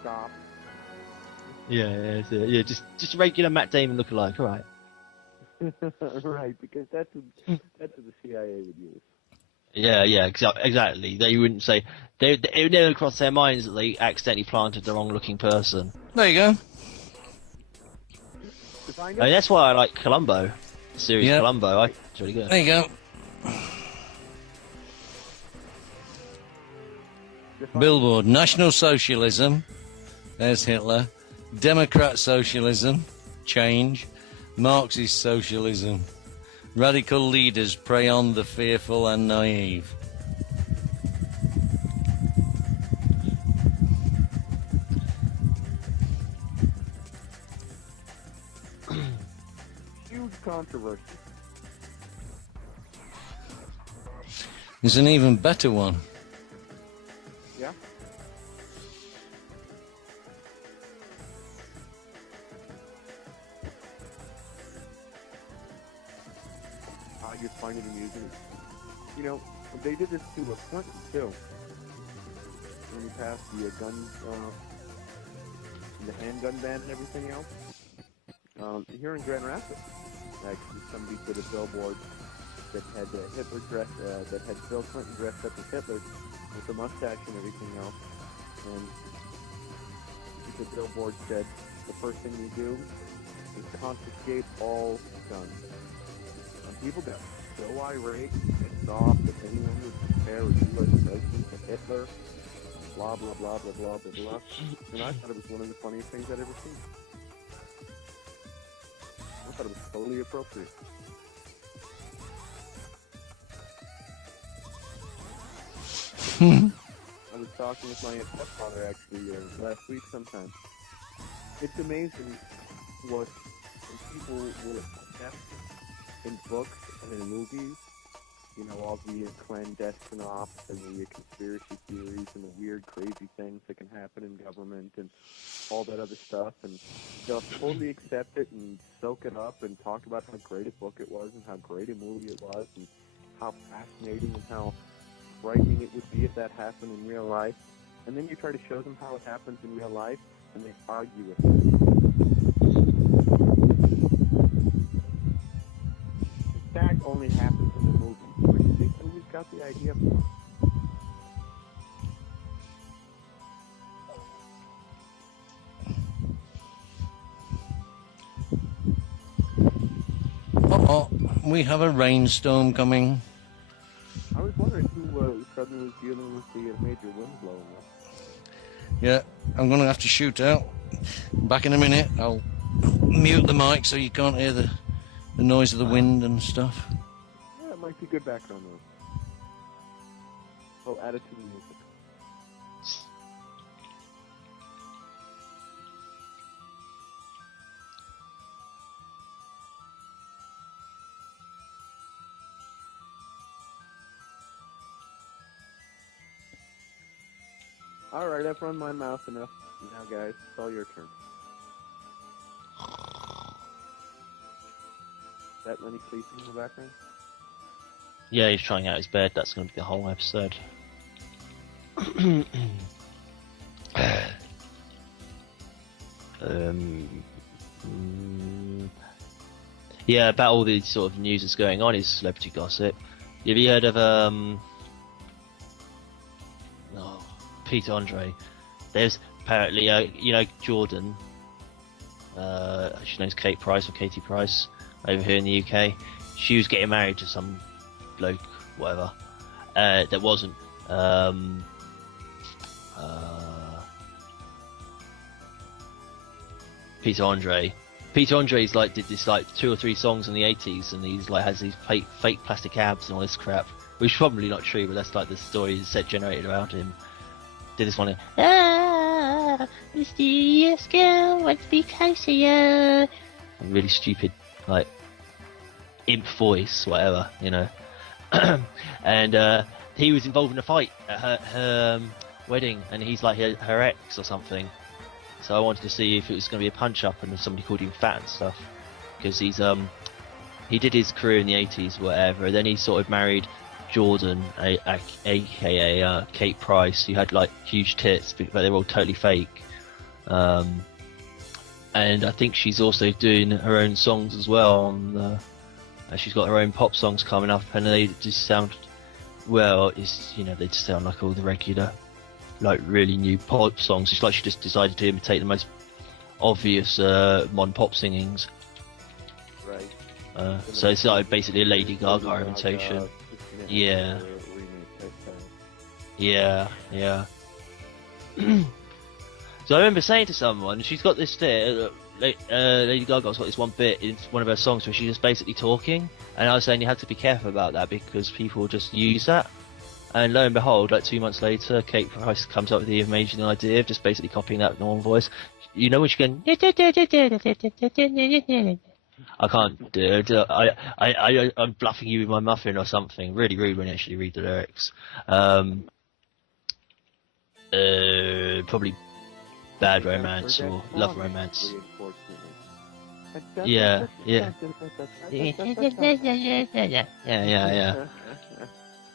Stop. Yeah, just regular Matt Damon look-alike. All right. Right, because that's what the CIA would use. Yeah, exactly. They wouldn't say it would never cross their minds that they accidentally planted the wrong-looking person. There you go. I mean, that's why I like Columbo, the series Columbo. It's really good. There you go. Billboard, National Socialism, there's Hitler. Democrat Socialism, change. Marxist Socialism, radical leaders prey on the fearful and naive. Huge controversy. There's an even better one. Yeah? I just find it amusing. You know, they did this to Clinton, too. When he passed the the handgun ban and everything else. Here in Grand Rapids, actually, somebody did a billboard that had Hitler dressed, that had Bill Clinton dressed up as Hitler with the mustache and everything else. And the billboard said, the first thing you do is confiscate all guns. And people got so irate and pissed off that anyone would compare a U.S. president to Hitler, blah, blah, blah, blah, blah, blah, blah. And I thought it was one of the funniest things I'd ever seen. I thought it was totally appropriate. I was talking with my stepfather actually last week sometime. It's amazing what people will accept in books and in movies. You know, all the clandestine ops and the conspiracy theories and the weird, crazy things that can happen in government and all that other stuff. And they'll totally accept it and soak it up and talk about how great a book it was and how great a movie it was and how fascinating and how frightening it would be if that happened in real life. And then you try to show them how it happens in real life, and they argue with it. That only happens in the movie. They always got the idea from. Uh-oh, we have a rainstorm coming. I was wondering who suddenly was dealing with the major wind blowing up. Yeah, I'm going to have to shoot out. Back in a minute. I'll mute the mic so you can't hear the noise of the wind and stuff. Yeah, it might be good background noise. Oh, add it to the music. Alright, I've run my mouth enough. Now, guys, it's all your turn. Is that Lenny sleeping in the background? Yeah, he's trying out his bed. That's going to be the whole episode. Yeah, about all the sort of news that's going on is celebrity gossip. Have you heard of Peter Andre. There's apparently, you know, Jordan. She knows Kate Price or Katie Price over here in the UK. She was getting married to some bloke, whatever. That wasn't. Peter Andre. Peter Andre's like did this like 2 or 3 songs in the 80s, and he's like has these fake plastic abs and all this crap, which is probably not true, but that's like the story set generated around him. Did this one, mysterious girl wants to be close to you. Really stupid, like imp voice, whatever, you know. And he was involved in a fight at her wedding, and he's like her ex or something. So I wanted to see if it was going to be a punch up and if somebody called him fat and stuff, because he did his career in the 80s, whatever. And then he sort of married Jordan, aka Kate Price, who had like huge tits, but they were all totally fake. And I think she's also doing her own songs as well. She's got her own pop songs coming up, and they just sound, well, it's, you know, they just sound like all the regular, like really new pop songs. It's like she just decided to imitate the most obvious modern pop singings. Right. So it's like basically a Lady Gaga imitation. Yeah. Yeah. So I remember saying to someone, she's got this Lady Gaga's got this one bit in one of her songs where she's just basically talking, and I was saying you have to be careful about that because people just use that. And lo and behold, like 2 months later, Kate Price comes up with the amazing idea of just basically copying that normal voice. You know when she's going, I can't do it. I'm bluffing you with my muffin or something. Really rude when you actually read the lyrics. Probably Bad Romance or Love Romance. Yeah. Yeah,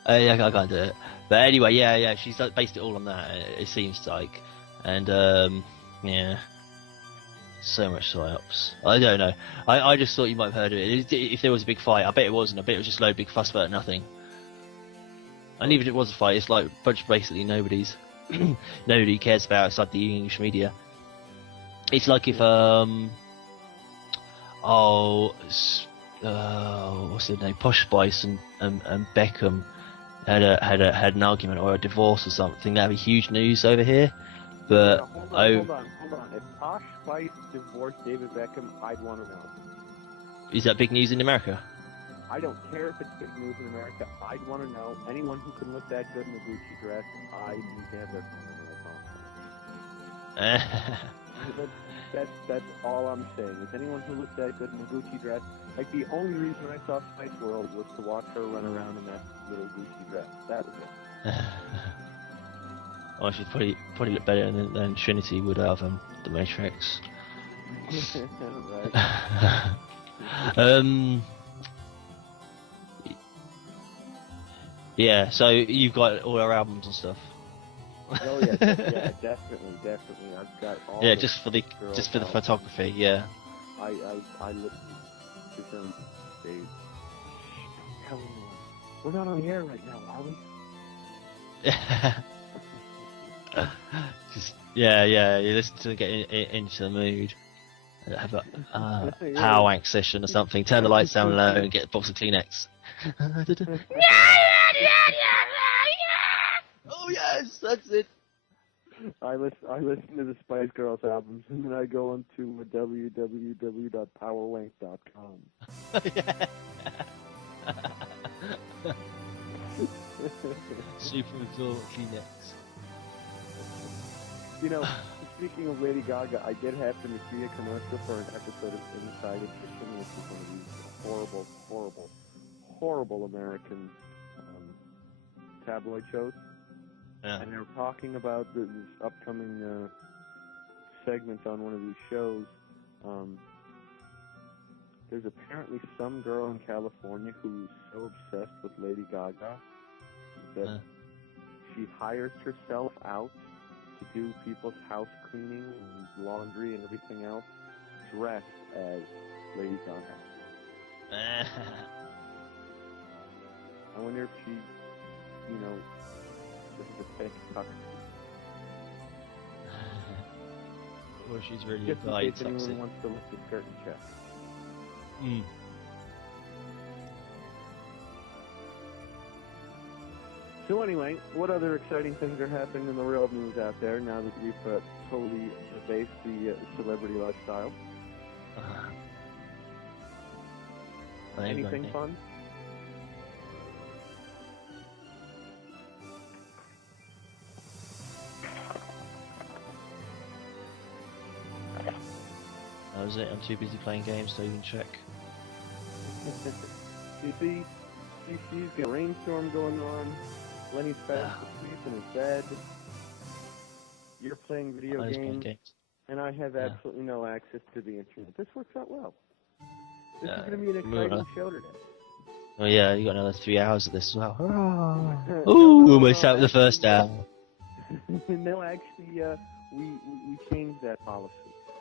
I can't do it. But anyway, yeah, she's based it all on that, it seems like. And, yeah. So much psyops. I don't know. I just thought you might have heard of it. If there was a big fight, I bet it wasn't. I bet it was just a load of big fuss about nothing. And even if it was a fight, it's like basically nobody cares about outside the English media. It's like if what's their name? Posh Spice and Beckham had an argument or a divorce or something. That'd be huge news over here. But hold on. If Posh Spice divorced David Beckham, I'd want to know. Is that big news in America? I don't care if it's big news in America. I'd want to know. Anyone who can look that good in a Gucci dress, I need to have their phone number. That's all I'm saying. Is anyone who looks that good in a Gucci dress? Like, the only reason I saw Spice World was to watch her run around in that little Gucci dress. That was it. Oh, she'd probably look better than Trinity would out of The Matrix. Right. Yeah, so you've got all our albums and stuff. Oh yeah, definitely. I've got all. Yeah, just for the photography, yeah. I listen to them. They tell me we're not on the air right now, are we? Yeah. You listen to get into the mood. Have a power wank session or something. Turn the lights down low and get a box of Kleenex. Oh yes, that's it. I listen to the Spice Girls albums, and then I go on to www.powerwank.com. Super absorbent Kleenex. You know, speaking of Lady Gaga, I did happen to see a commercial for an episode of Inside Edition, which is one of these horrible American tabloid shows. Yeah. And they were talking about this upcoming segment on one of these shows. There's apparently some girl in California who's so obsessed with Lady Gaga that she hires herself out to do people's house cleaning and laundry and everything else dressed as Lady Gaga. I wonder if she, to thick tuck. Well, she's really Just in guy case sucks anyone it. wants to lift the skirt and check. Mm. So anyway, what other exciting things are happening in the real news out there now that we've totally debased the celebrity lifestyle? Anything fun? That was it. I'm too busy playing games to even check. You see, CC's got a rainstorm going on. Lenny's fast asleep in his bed. You're playing video I was playing games. games. And I have Yeah. absolutely no access to the internet. This works out well. This is Yeah, going to be an exciting show today. Oh yeah, you got another 3 hours of this as well. No, Ooh, no, almost no, out of the first hour. No, actually, we changed that policy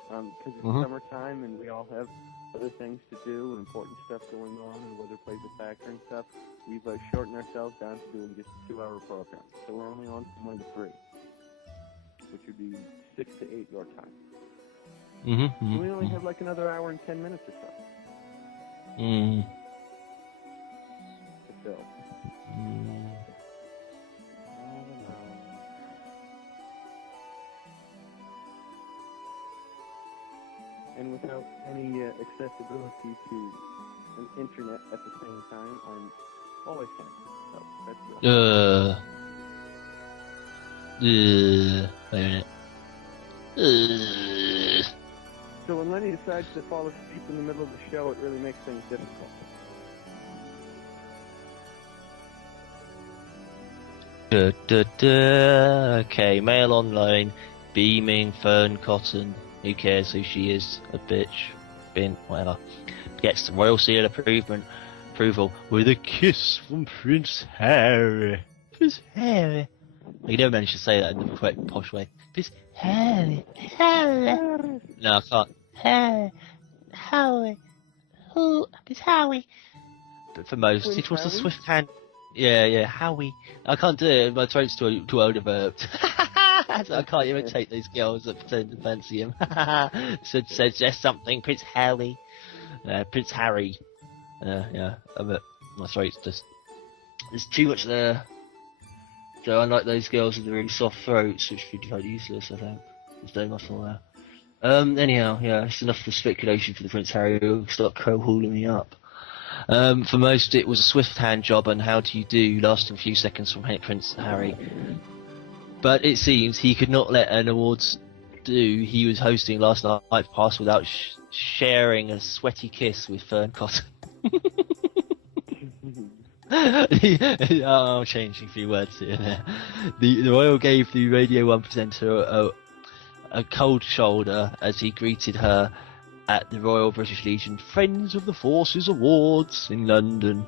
because it's Mhm. summertime and we all have other things to do and important stuff going on and weather plays a factor and stuff. We've shortened ourselves down to doing just a 2-hour program. So we're only on from 1 to 3, which would be 6 to 8 your time. Mm-hmm. So we only have like another hour and 10 minutes or so Mm. to fill. Mm. And without any accessibility to an internet at the same time, I'm always sad. So that's good. Wait a minute. So when Lenny decides to fall asleep in the middle of the show, it really makes things difficult. Okay, mail online, beaming, Fern Cotton. Who cares who she is? A bitch, bin, whatever. Gets the royal seal of approval with a kiss from Prince Harry. Prince Harry. You never managed to say that in the correct posh way. Prince Harry. Harry. No, I can't. Harry. Howie. Who? Prince Howie. But for most, Prince it was a Howie? swift hand. Yeah, Howie. I can't do it. My throat's too overdeveloped. I can't imitate these girls that pretend to fancy him. Suggest something, Prince Harry. Prince Harry. Yeah. My throat's just. There's too much there. So unlike those girls with the really soft throats, which would be quite useless, I think. There's no muscle there. Anyhow, yeah, it's enough for speculation for the Prince Harry who start co-hauling me up. For most, it was a swift hand job and how do you do, lasting a few seconds from Prince Harry. But it seems he could not let an awards do he was hosting last night pass without sharing a sweaty kiss with Fern Cotton. I'm changing a few words here. The Royal gave the Radio 1 presenter a cold shoulder as he greeted her at the Royal British Legion Friends of the Forces Awards in London.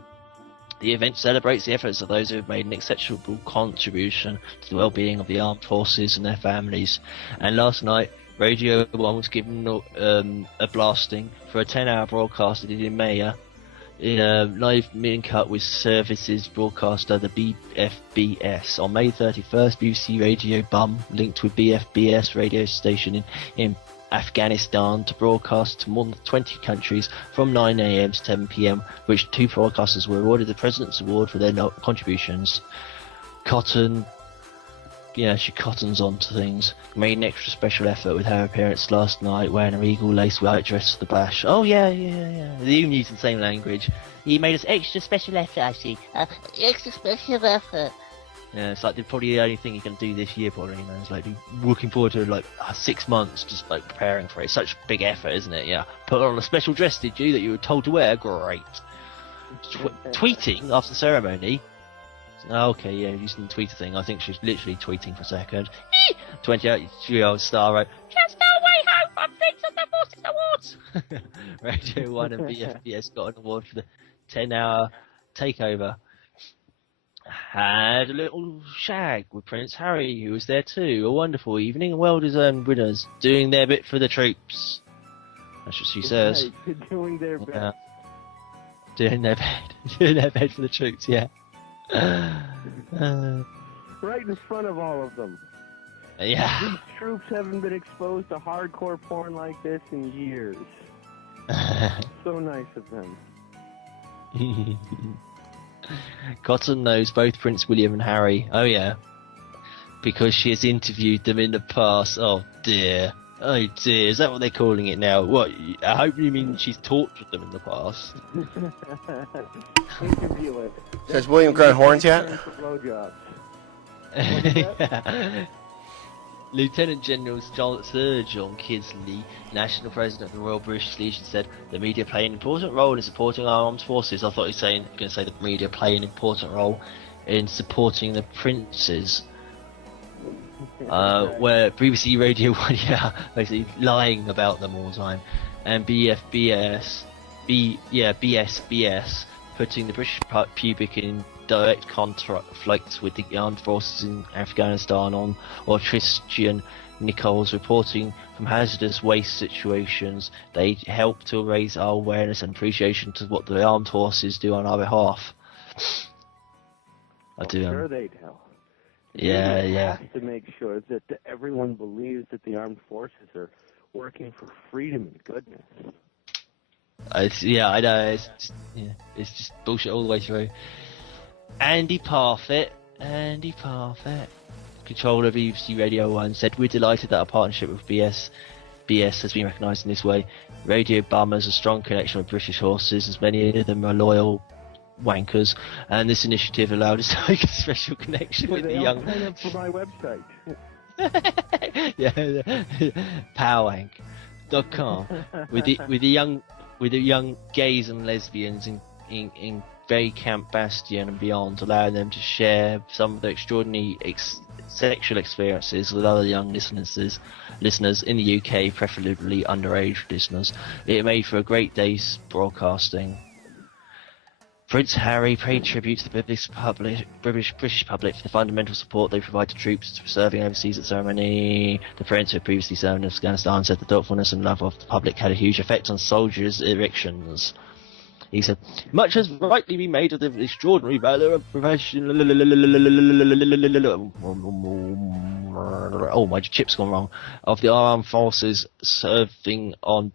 The event celebrates the efforts of those who have made an exceptional contribution to the well-being of the armed forces and their families. And last night, Radio 1 was given a blasting for a 10-hour broadcast it did in May, in a live cut with services broadcaster the BFBS. On May 31st, BBC Radio Bum linked with BFBS radio station in Afghanistan to broadcast to more than 20 countries from 9 AM to 10 PM, which 2 broadcasters were awarded the President's Award for their contributions. Cotton, yeah, she cottons on to things. Made an extra special effort with her appearance last night, wearing a regal lace white dress for the bash. Oh yeah. They even use the same language. He made us extra special effort, I see. Extra special effort. Yeah, it's like probably the only thing you can do this year, probably. You know, it's like looking forward to like 6 months, just like preparing for it. It's such a big effort, isn't it? Yeah. Put on a special dress, did you? That you were told to wear? Great. Tweeting after the ceremony. Okay, yeah, using the Twitter thing. I think she's literally tweeting for a second. 23-year-old star wrote, "Just no way home from Friends of the Forces Awards." Radio 1 and BFBS got an award for the 10-hour takeover. Had a little shag with Prince Harry, who was there too. A wonderful evening, and well-deserved winners doing their bit for the troops. That's what she says. Right, doing their best. Yeah. Doing their bed for the troops, yeah. right in front of all of them. Yeah. These troops haven't been exposed to hardcore porn like this in years. So nice of them. Cotton knows both Prince William and Harry. Oh yeah. Because she has interviewed them in the past. Oh dear. Oh dear. Is that what they're calling it now? What? I hope you mean she's tortured them in the past. Interview it. So has William grown horns yet? Blowjobs. Yeah. Lieutenant General Sir John Kingsley, National President of the Royal British Legion, said the media play an important role in supporting our armed forces. I thought he was going to say the media play an important role in supporting the princes. Where BBC Radio 1, yeah, basically lying about them all the time, and BSBS, putting the British public in direct conflict with the armed forces in Afghanistan on, or Tristan Nichols reporting from hazardous waste situations. They help to raise our awareness and appreciation to what the armed forces do on our behalf. Sure they'd help. Yeah. Have to make sure that everyone believes that the armed forces are working for freedom and goodness. I know. It's just bullshit all the way through. Andy Parfit, controller of BBC Radio 1, said, "We're delighted that our partnership with BS has been recognised in this way. Radio Bum has a strong connection with British horses, as many of them are loyal wankers, and this initiative allowed us to make a special connection with the young..." Sign up for my website. Powerwank.com with the young gays and lesbians in Bay Camp Bastion and beyond, allowing them to share some of their extraordinary sexual experiences with other young listeners in the UK, preferably underage listeners. It made for a great day's broadcasting. Prince Harry paid tribute to the British public for the fundamental support they provide to troops serving overseas at ceremony. The Prince, who had previously served in Afghanistan, said the thoughtfulness and love of the public had a huge effect on soldiers' erections. He said, "Much has rightly been made of the extraordinary valour and profession..." Oh, my chip's gone wrong. Of the armed forces serving on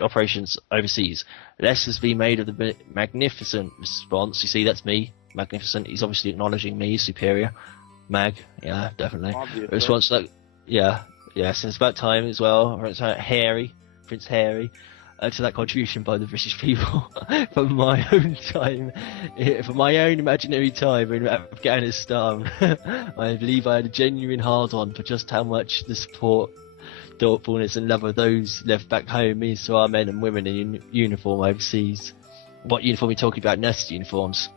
operations overseas. Less has been made of the magnificent response. You see, that's me. Magnificent. He's obviously acknowledging me, superior. Mag, yeah, definitely. Obviously. Response like, yeah, since about time as well. Prince Harry, to that contribution by the British people from my own time, from my own imaginary time in Afghanistan. I believe I had a genuine hard-on for just how much the support, thoughtfulness and love of those left back home means to our men and women in uniform overseas. What uniform are you talking about? Nurse uniforms?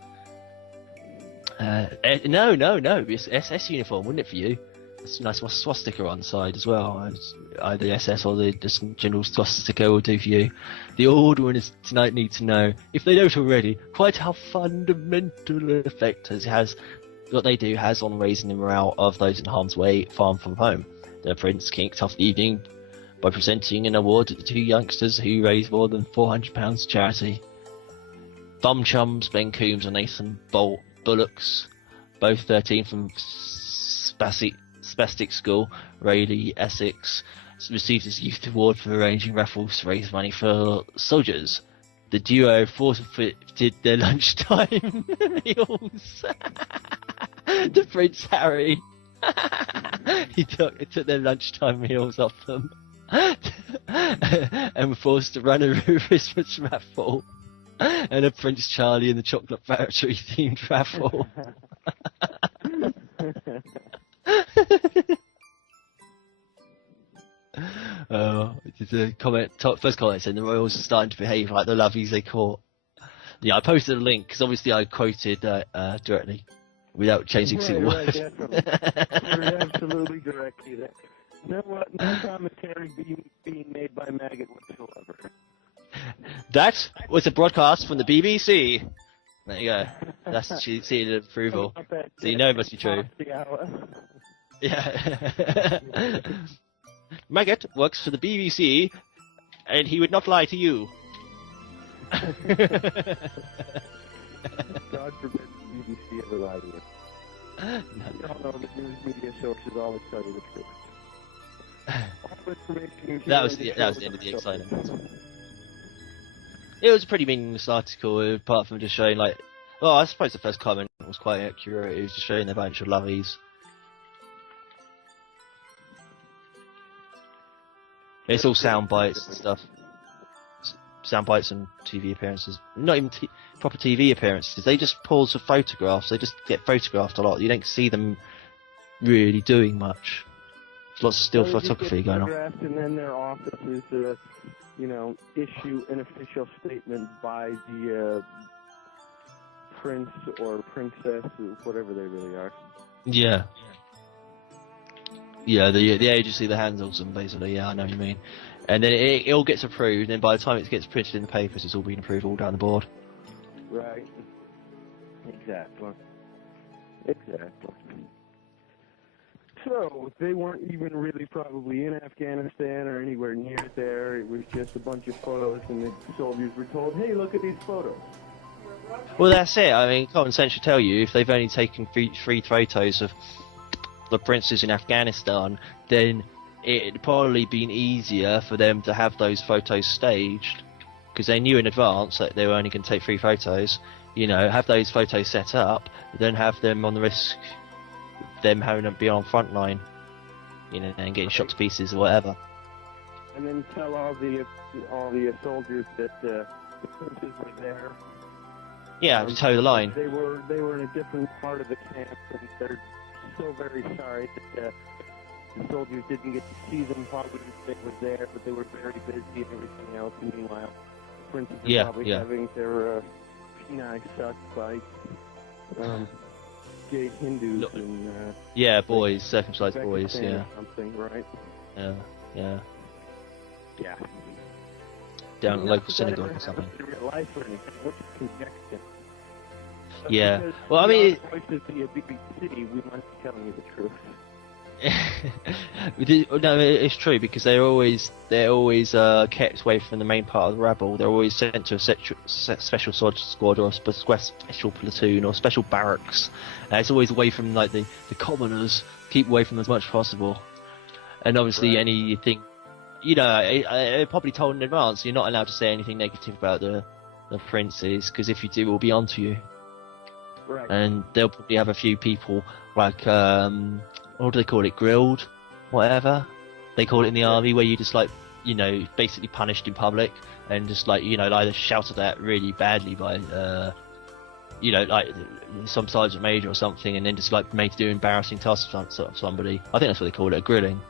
No, it's SS uniform, wouldn't it for you? It's a nice swastika on the side as well. Either the SS or the general swastika will do for you. The Orderers tonight need to know, if they don't already, quite how fundamental an effect what they do has on raising the morale of those in harm's way far from home. The Prince kicked off the evening by presenting an award to the two youngsters who raised more than £400 to charity. Bum chums Ben Coombs and Nathan Bullocks, both 13 from Spastic School, Rayleigh, Essex, received his youth award for arranging raffles to raise money for soldiers. The duo forfeited their lunchtime meals to Prince Harry. He took their lunchtime meals off them and were forced to run a Christmas raffle and a Prince Charlie and the Chocolate Factory themed raffle. It's a comment. First comment saying the royals are starting to behave like the lovies they caught. Yeah, I posted a link because obviously I quoted directly without changing single word. Absolutely directly there. No commentary being made by Maggot whatsoever. That was a broadcast from the BBC. There you go. That's sealed approval. So you know it must be true. Yeah. Maggot works for the BBC, and he would not lie to you. God forbid the BBC ever lie to you. You all know the news media sources always tell you the truth. All information you That hear was on the show end of the is not excitement. It was a pretty meaningless article, apart from just showing like, well, I suppose the first comment was quite accurate. It was just showing a bunch of lovies. It's all sound bites and stuff. Sound bites and TV appearances. Not even proper TV appearances. They just pause for photographs. They just get photographed a lot. You don't see them really doing much. There's lots of still Well, they just photography get going on. photographed, and then their offices, issue an official statement by the prince or princess, or whatever they really are. Yeah. Yeah, the agency that handles them, basically. Yeah, I know what you mean. And then it all gets approved, and then by the time it gets printed in the papers, it's all been approved all down the board. Right. Exactly. Exactly. So, they weren't even really probably in Afghanistan or anywhere near there. It was just a bunch of photos, and the soldiers were told, hey, look at these photos. Well, that's it. I mean, common sense should tell you, if they've only taken three photos of the princes in Afghanistan, then it'd probably been easier for them to have those photos staged, because they knew in advance that they were only going to take 3 photos. Have those photos set up, then have them on the risk them having to be on front line, and getting shot to pieces or whatever. And then tell all the soldiers that the princes were there. Yeah, to toe the line. They were in a different part of the camp, and they're so very sorry that the soldiers didn't get to see them while they were there, but they were very busy and everything else. And meanwhile, the princes are probably having their penile sucked by gay Hindus and boys, circumcised boys, or something, right? Yeah. Down at a local synagogue or something. In real life or anything, we're just conjecture. Yeah. Because Well, I mean, voices be a big city, we must be telling you the truth. no, it's true, because they're always kept away from the main part of the rabble. They're always sent to a special squad or a special platoon or special barracks. It's always away from like the commoners. Keep away from them as much as possible. And obviously anything, I probably told in advance. You're not allowed to say anything negative about the princes, because if you do, we'll be onto you. Right. And they'll probably have a few people like what do they call it? Grilled, whatever they call it in the army, where you just basically punished in public and just either shouted at really badly by like some sergeant major or something, and then just made to do embarrassing tasks of somebody. I think that's what they call it, a grilling.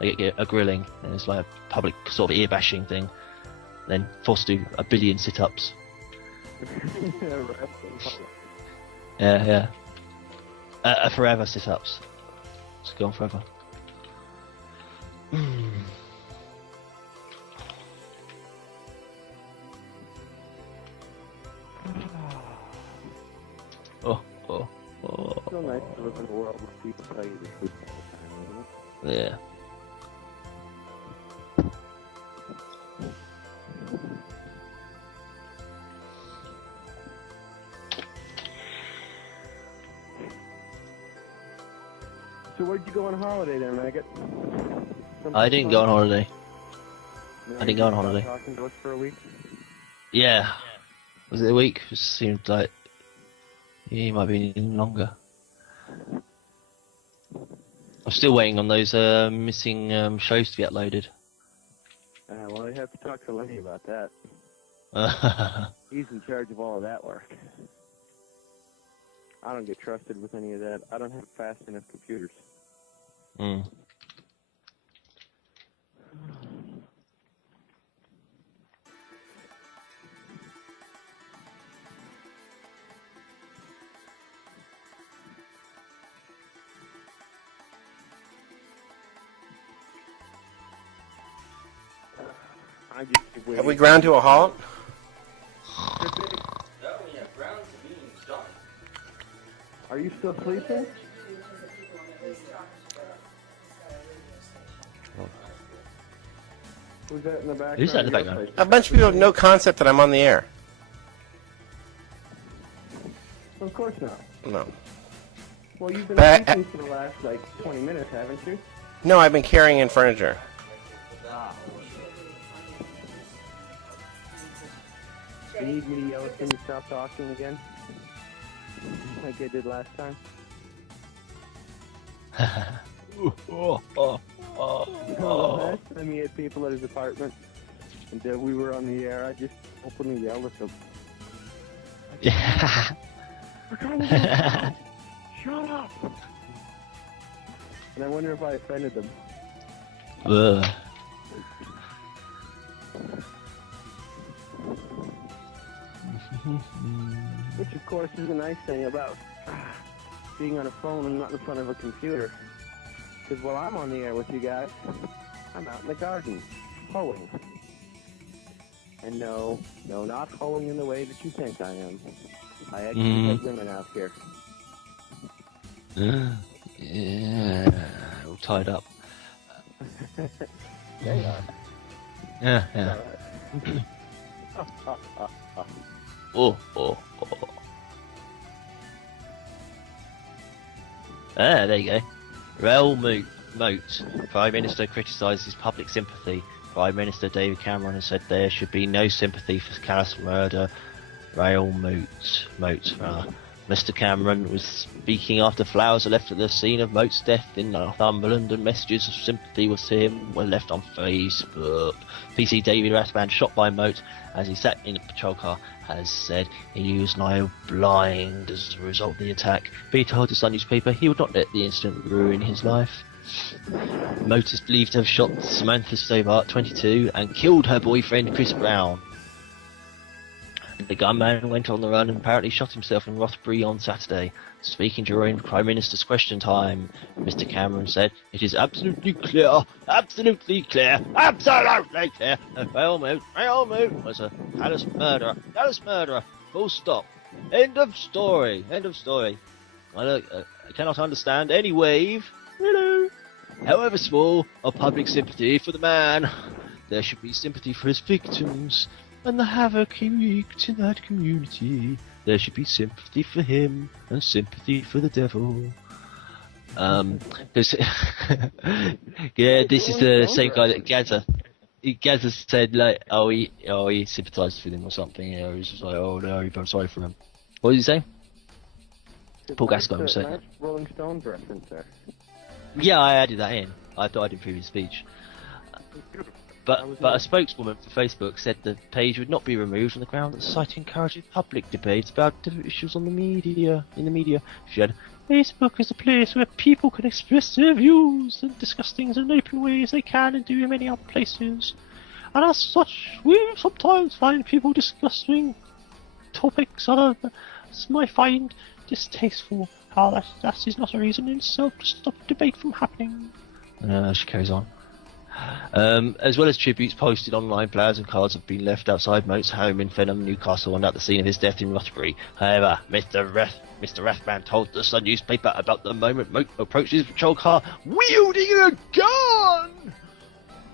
They get a grilling, and it's like a public sort of ear bashing thing. Then forced to do 1 billion sit-ups. Yeah. Forever sit-ups. It's gone forever. Oh. It's so nice to live in a world where people tell you the truth all the time, isn't it? Yeah. So where'd you go on holiday then, Maggot? I didn't go on holiday. No, I didn't go on holiday. Talking to us for a week? Yeah. Was it a week? It seemed like it might be even longer. I'm still waiting on those missing shows to be uploaded. Well, I have to talk to Lenny about that. He's in charge of all of that work. I don't get trusted with any of that. I don't have fast enough computers. Have we ground to a halt? Are you still sleeping? Who's that in the background? Who's that in the background? A bunch of people have no concept that I'm on the air. Of course not. No. Well, you've been But sleeping for the last, 20 minutes, haven't you? No, I've been carrying in furniture. You need me to yell at you to stop talking again? Like I did last time? Last time he had people at his apartment, and we were on the air, I just openly yelled at them. Yeah. We're trying to get out! Shut up! And I wonder if I offended them. Ugh. Which, of course, is a nice thing about being on a phone and not in front of a computer. Because while I'm on the air with you guys, I'm out in the garden, hoeing. And no, not hoeing in the way that you think I am. I actually have women out here. Yeah, all tied up. They are. Yeah. Oh. Ah, there you go. Raoul Moat. Prime Minister criticises public sympathy. Prime Minister David Cameron has said there should be no sympathy for callous murder. Raoul Moat. Mr. Cameron was speaking after flowers were left at the scene of Moat's death in Northumberland, and messages of sympathy with him were left on Facebook. PC David Rathband, shot by Moat as he sat in a patrol car, has said he was now blind as a result of the attack, but he told the Sun newspaper he would not let the incident ruin his life. Moat is believed to have shot Samantha Stobart, 22, and killed her boyfriend Chris Brown. The gunman went on the run and apparently shot himself in Rothbury on Saturday. Speaking during Prime Minister's question time, Mr. Cameron said, "It is absolutely clear that Raoul Moat was a callous murderer, full stop. End of story. I cannot understand any wave, however small, of public sympathy for the man. There should be sympathy for his victims and the havoc he wreaked in that community. There should be sympathy for him and sympathy for the devil." This is the same guy that Gaza said, he sympathises with him or something. He was just like, oh no, I'm sorry for him. What did he say? Paul Gascoigne was saying. Nice Rolling Stones reference there. Yeah, I added that in. I thought I did previous speech. But a spokeswoman for Facebook said the page would not be removed on the ground that the site encourages public debates about issues in the media. She said, "Facebook is a place where people can express their views and discuss things in open ways they can and do in many other places. And as such, we sometimes find people discussing topics others might find distasteful. How that is not a reason in itself to stop debate from happening." She carries on. As well as tributes posted online, flowers and cards have been left outside Moat's home in Fenham, Newcastle, and at the scene of his death in Rothbury. However, Mr. Rathband told the Sun newspaper about the moment Moat approached his patrol car wielding a gun.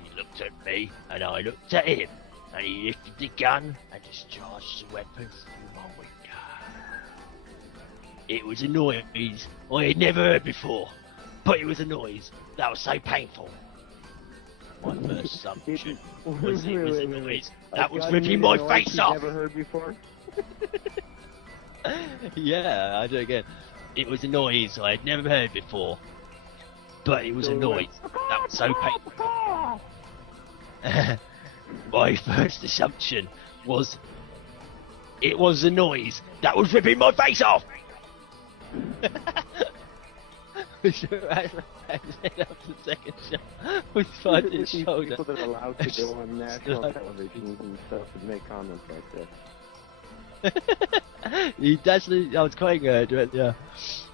"He looked at me, and I looked at him, and he lifted the gun and discharged the weapon through my window. It was a noise I had never heard before, but it was a noise that was so painful. My first assumption was it was a noise that was ripping my face off." Never heard before. Yeah, I do it again. "It was a noise I had never heard before, but it was a noise that was so painful. My first assumption was it was a noise that was ripping my face off." After the second shot, we find his shoulder. People that are allowed to go on national television and stuff and make comments like this. I was quite good. Yeah.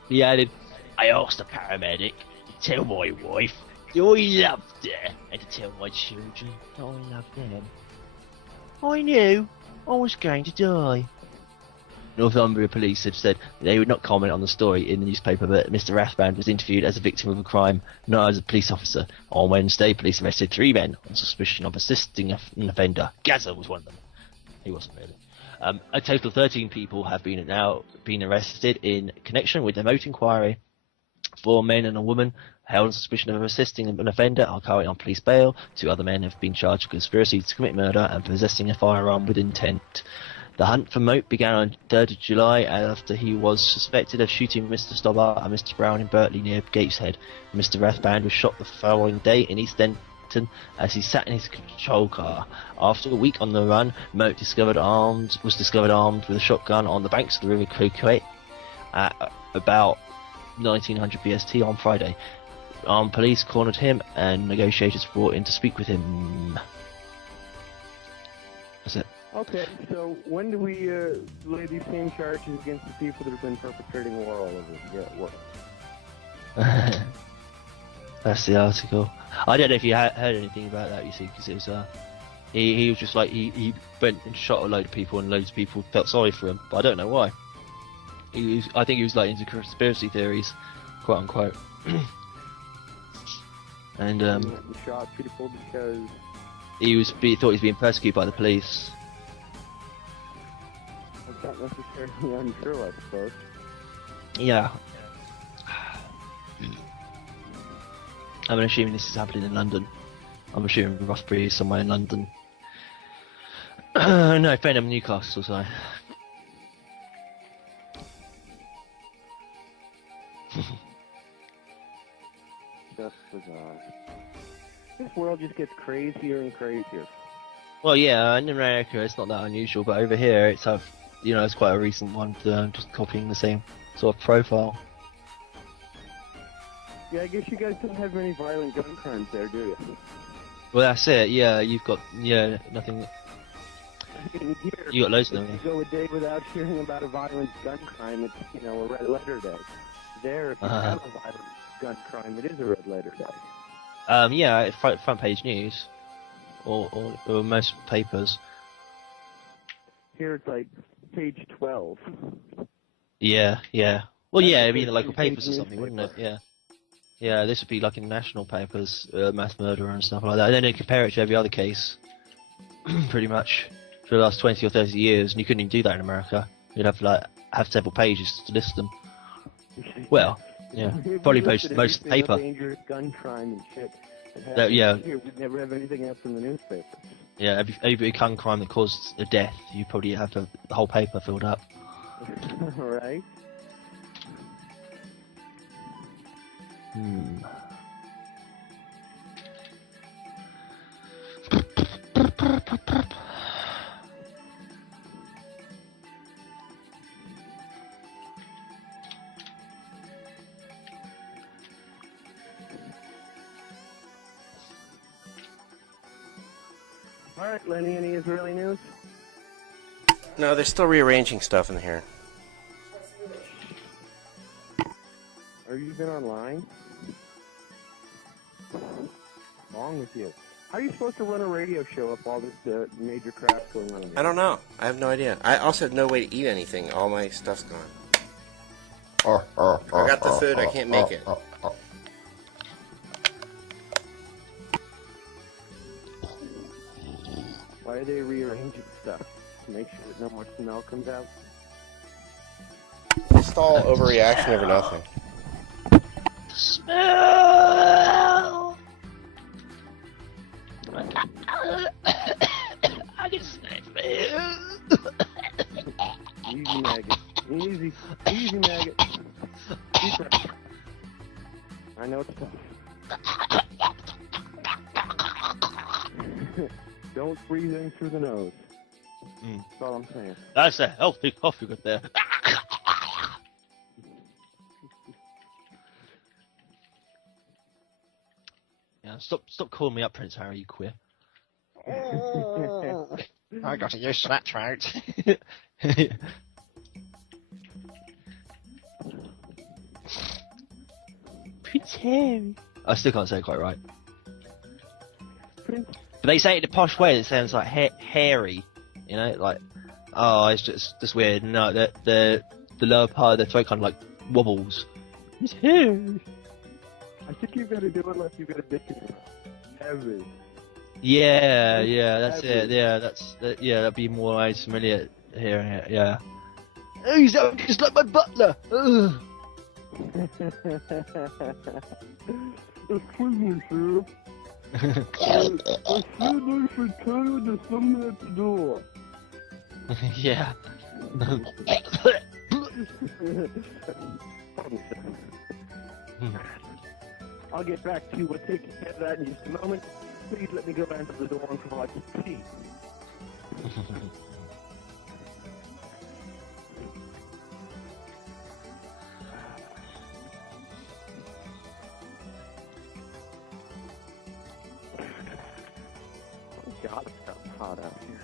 He added, "I asked the paramedic to tell my wife that I loved her and to tell my children that I loved them. I knew I was going to die." Northumbria police have said they would not comment on the story in the newspaper, but Mr. Rathband was interviewed as a victim of a crime, not as a police officer. On Wednesday, police arrested 3 men on suspicion of assisting an offender. Gaza was one of them. He wasn't really. A total of 13 people have now been arrested in connection with the Moat inquiry. 4 men and a woman held on suspicion of assisting an offender are currently on police bail. 2 other men have been charged with conspiracy to commit murder and possessing a firearm with intent. The hunt for Moat began on 3rd of July after he was suspected of shooting Mr. Stobart and Mr. Brown in Bertley near Gateshead. Mr. Rathband was shot the following day in East Denton as he sat in his patrol car. After a week on the run, Moat was discovered armed with a shotgun on the banks of the River Coquet at about 1900 BST on Friday. Armed police cornered him and negotiators brought in to speak with him. That's it. Okay, so when do we lay these same charges against the people that have been perpetrating war all over the world? That's the article. I don't know if you heard anything about that, you see, because it was he was just like he went and shot a load of people and loads of people felt sorry for him, but I don't know why. I think he was like into conspiracy theories, quote unquote. And He shot people because he thought he was being persecuted by the police. that's not necessarily untrue, I suppose. Yeah. I'm assuming this is happening in London. I'm assuming Roughbury is somewhere in London. No, Fenham, Newcastle, sorry. Just bizarre. This world just gets crazier and crazier. Well, yeah, in America it's not that unusual, but over here it's it's quite a recent one, just copying the same sort of profile. Yeah, I guess you guys don't have many violent gun crimes there, do you? Well, that's it. Yeah, you've got nothing. In here, You got loads of them. if you go a day without hearing about a violent gun crime, it's a red letter day. There, if you have a violent gun crime, it is a red letter day. Yeah, front page news, or most papers. Here it's like page 12. Yeah. Well, yeah, I mean the That's local a papers or page something, wouldn't it? newspaper. Yeah, this would be like in national papers, mass murder and stuff like that. And then they compare it to every other case, pretty much, for the last 20 or 30 years, and you couldn't even do that in America. You'd have to have several pages to list them. Well, yeah, If probably we listed most every single paper. dangerous gun crime and shit. Yeah. Here, we'd never have anything else in the newspaper. Yeah, every gun crime that caused a death, you probably have the whole paper filled up. Right? Alright, Lenny, any Israeli news? No, they're still rearranging stuff in here. Are you even online? What's wrong with you? How are you supposed to run a radio show if all this major crap going on? I don't know. I have no idea. I also have no way to eat anything. All my stuff's gone. I got the food. I can't make it. Why are they rearranging stuff? To make sure that no more smell comes out? Just all overreaction over nothing. Smell! I can smell. Easy, Maggot. Easy. Easy, Maggot. Deep breath. I know it's tough. Don't breathe in through the nose. That's all I'm saying. That's a healthy coffee good there. Yeah, stop calling me up, Prince Harry, you queer. I got to use that trout. Prince Harry. I still can't say it quite right. Prince. But they say it in a posh way. It sounds like hairy, you know, like it's just weird. No, the lower part of the throat kind of like wobbles. It's hairy. I think you've got to do it like you've got a dick in your mouth. Heavy. Yeah, that's it. Yeah, that'd be more I familiar hearing it. Yeah. Oh, he's just like my butler. Ugh. Excuse me, sir. I said I should tell you there's something at the door. Yeah. Pardon, sir. I'll get back to you. We'll take care of that in just a moment. Please let me go answer the door and provide some tea. Oh, God, it's gotten hot out here.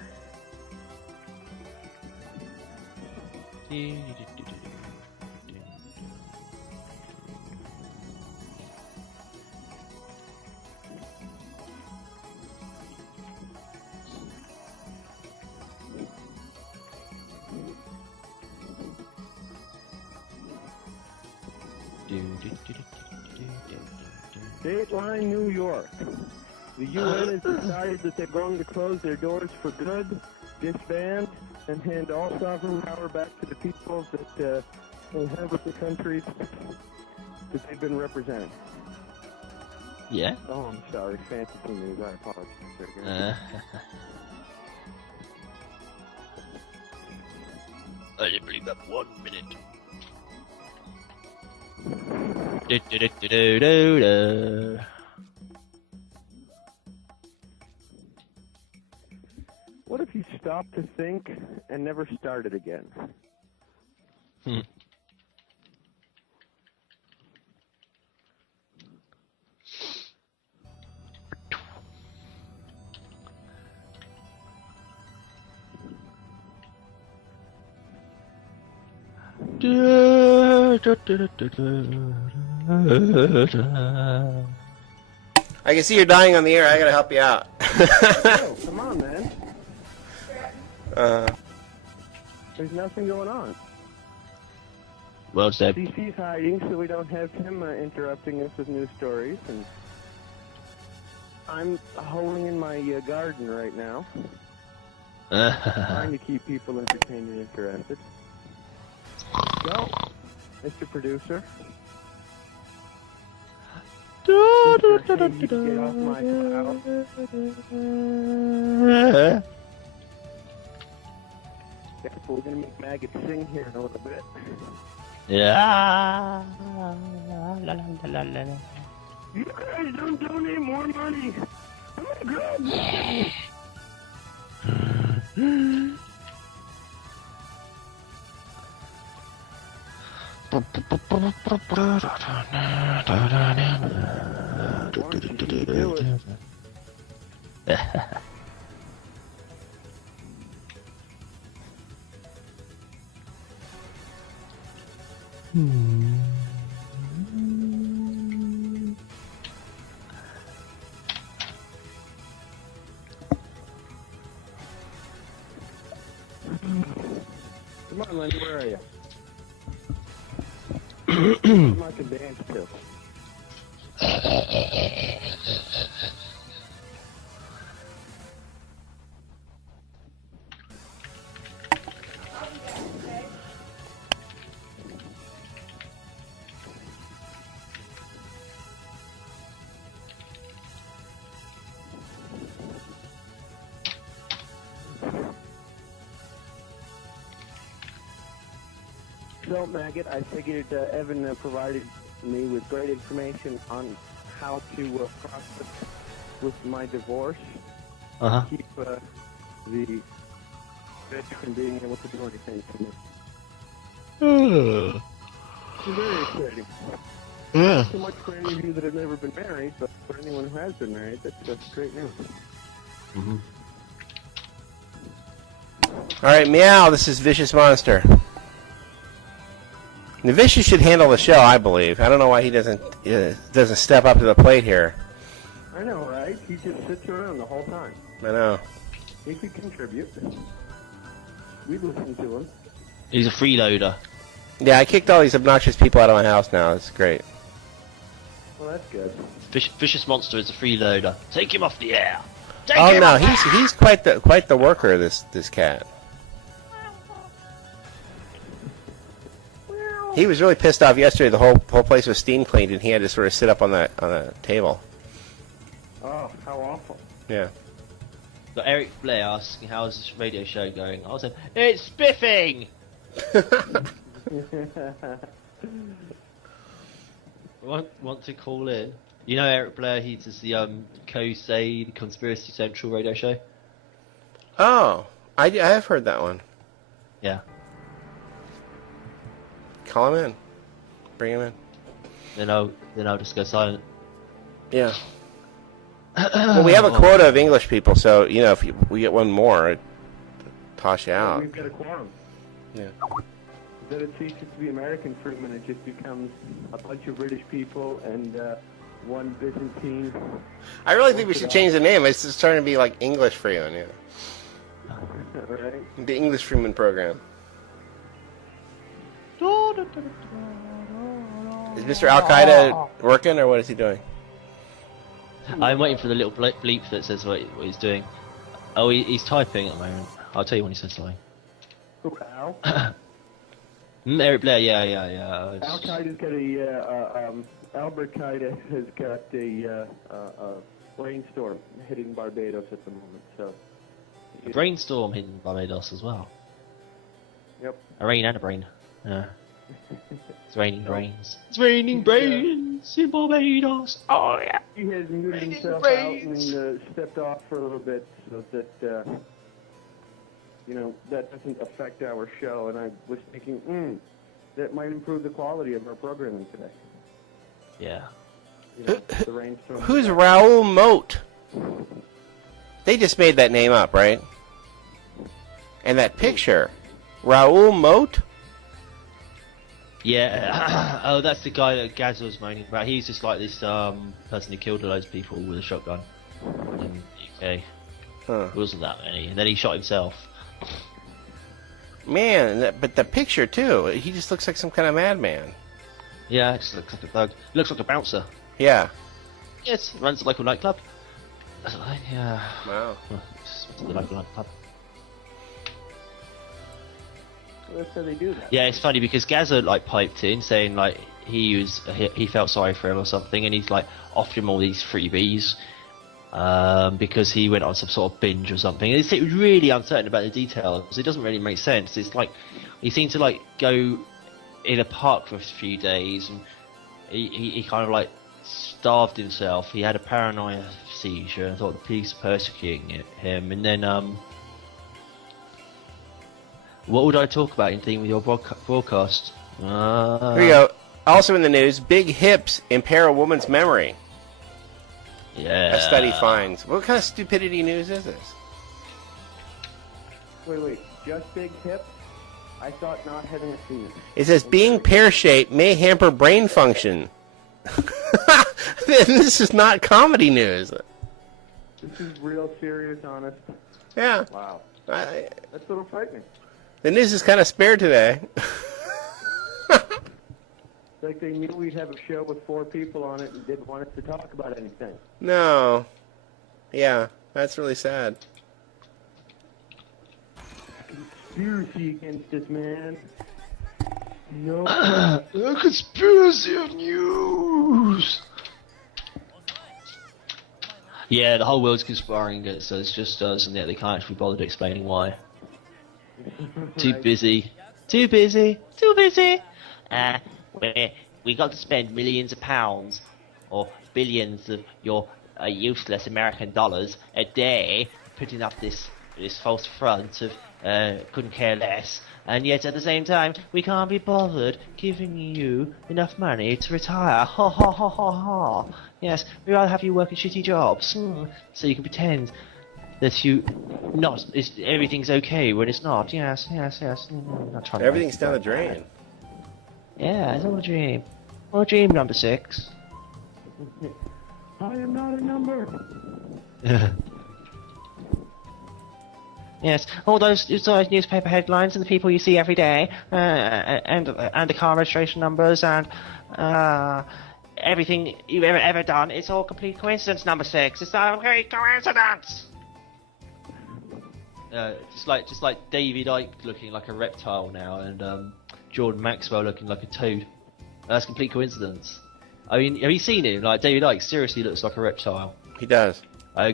Dateline New York. The UN has decided that they're going to close their doors for good, disband, and hand all sovereign power back to the people that inhabit the countries that they've been representing. Yeah. Oh, I'm sorry. Fantasy news. I apologize. I didn't believe that 1 minute. What if you stopped to think and never started again? I can see you're dying on the air. I gotta help you out. Oh, come on, man. Uh, There's nothing going on. Well said. CC's hiding, so we don't have him interrupting us with news stories. And I'm holing in my garden right now, trying to keep people entertained and interested. So, Mr. Producer. Mr. Hey, get off my cloud. Yeah, so we're gonna make Maggot sing here in a little bit. Yeah. La, la, la, la, la. You guys don't donate more money. I'm gonna grab this. Do it. Come on, Lenny, where are you? Come on, can dance too. So, Maggot, I figured Evan provided me with great information on how to process with my divorce. Keep the bitch from being able to do anything to me. It's very exciting. Not so much for any of you that have never been married, but for anyone who has been married, that's great news. Alright, Meow, this is Vicious Monster. The Vicious should handle the show, I believe. I don't know why he doesn't step up to the plate here. I know, right? He just sits around the whole time. I know. He could contribute. We listen to him. He's a freeloader. Yeah, I kicked all these obnoxious people out of my house now. It's great. Well, that's good. Vicious Monster is a freeloader. Take him off the air. Take Oh him no, off he's quite the worker. This cat. He was really pissed off yesterday. The whole place was steam cleaned, and he had to sort of sit up on the table. Oh, how awful. Yeah. Got Eric Blair asking how's this radio show going. I was like, it's spiffing. Want to call in? You know Eric Blair? He does the COSAY, the Conspiracy Central radio show. Oh, I have heard that one. Yeah. Call him in. Bring him in. Then I'll just go silent. Yeah. Well, we have a quota of English people, so if we get one more, it toss you out. We've got a quorum. Yeah. That it ceases to be American Freeman, it just becomes a bunch of British people and one Byzantine. I really think we should change the name. It's starting to be like English Freeman. Yeah. Right? The English Freeman program. Is Mr. Al Qaeda working, or what is he doing? I'm waiting for the little bleep that says what he's doing. Oh, he's typing at the moment. I'll tell you when he says something. Who, Al? Eric Blair, yeah. Al Qaeda's got Albert Qaeda has got a brainstorm hitting Barbados at the moment, so. A brainstorm hitting Barbados as well. Yep. A rain and a brain. Yeah. It's raining brains. It's raining brains in Barbados. Oh yeah. He has muted himself out and stepped off for a little bit so that that doesn't affect our show. And I was thinking, that might improve the quality of our programming today. Yeah. The rainstorm. Who's Raoul Moat? They just made that name up, right? And that picture, Raoul Moat? Yeah. Oh, that's the guy that Gaz was moaning about. He's just like this person who killed loads of people with a shotgun in the UK. Huh. It wasn't that many. And then he shot himself. Man, but the picture too. He just looks like some kind of madman. Yeah, it just looks like a thug. Looks like a bouncer. Yeah. Yes, runs a local nightclub. Yeah. Wow. Just went to the local nightclub. That's how they do that. Yeah, it's funny because Gaza piped in saying he felt sorry for him or something, and he's offered him all these freebies because he went on some sort of binge or something. And it was really uncertain about the details. It doesn't really make sense. It's he seemed to go in a park for a few days, and he kind of starved himself. He had a paranoia seizure and thought the police were persecuting him, and then what would I talk about in theme with your broadcast? Here we go. Also in the news, big hips impair a woman's memory. Yeah. A study finds. What kind of stupidity news is this? Wait. Just big hips? I thought not having a penis. It says being pear-shaped may hamper brain function. This is not comedy news. This is real serious, honest. Yeah. Wow. That's a little frightening. The news is kind of spared today. Like they knew we'd have a show with 4 people on it and didn't want us to talk about anything. No. Yeah, that's really sad. Conspiracy against this man. No. A conspiracy of news. Yeah, the whole world's conspiring against us, just us, and yet they can't actually bother explaining why. Too busy. We got to spend millions of pounds, or billions of your useless American dollars a day, putting up this false front of couldn't care less, and yet at the same time we can't be bothered giving you enough money to retire. Ha ha ha ha ha. Yes, we'd rather have you working shitty jobs, so you can pretend that everything's okay when it's not. Yes. Not trying Everything's to down the drain. Yeah, it's all a dream. All a dream, number 6. I am not a number. Yes, all those newspaper headlines and the people you see every day, and the car registration numbers and everything you've ever done. It's all complete coincidence. Number 6. It's a complete coincidence. Just like David Icke looking like a reptile now, and Jordan Maxwell looking like a toad. That's complete coincidence. I mean, have you seen him? Like David Icke seriously looks like a reptile. He does. I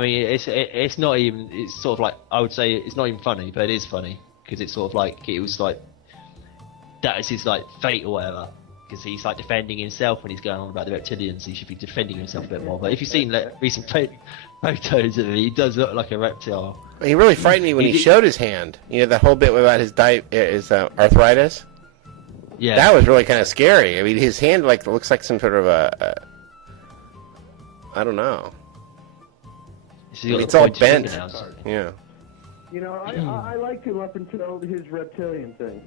mean, it's not even. It's sort of like I would say it's not even funny, but it is funny because it's sort of like it was like that is his like fate or whatever. Because he's like defending himself when he's going on about the reptilians. He should be defending himself a bit more. But if you've seen recent photos of him, he does look like a reptile. He really frightened me when he showed his hand. You know, that whole bit about his arthritis? Yeah. That was really kind of scary. I mean, his hand like looks like some sort of I don't know. It's all bent. Yeah. You know, I liked him up until his reptilian thing.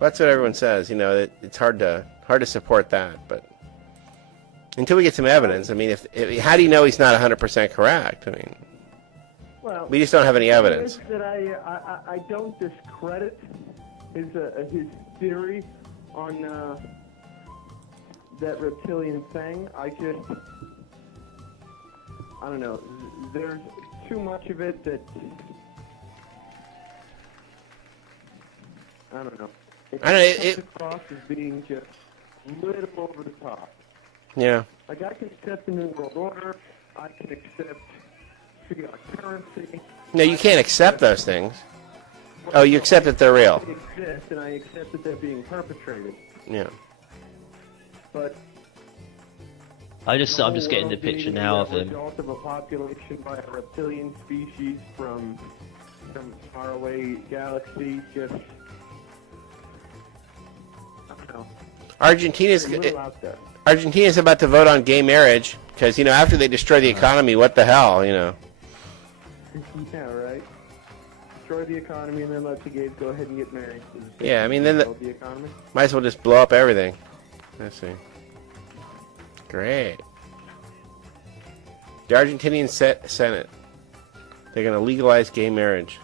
That's what everyone says. You know, it's hard to support that, but until we get some evidence, I mean, if how do you know he's not 100% correct? I mean, well, we just don't have any evidence. That I don't discredit his theory on that reptilian thing. I don't know. There's too much of it that I don't know. It comes across as being just a little over the top. Yeah. Like I can accept the New World Order. I can accept fiat currency. No, you can't accept those things. Oh, you accept that they're real. They exist, and I accept that they're being perpetrated. Yeah. But I'm just getting the picture now of him. The result of a population by a reptilian species from some faraway galaxy. Just I don't know. Argentina's about to vote on gay marriage because, you know, after they destroy the economy, what the hell, you know? Yeah, right. Destroy the economy and then let the gays go ahead and get married. Yeah, I mean, then the economy. Might as well just blow up everything. Let's see. Great. The Argentinian Senate. They're going to legalize gay marriage.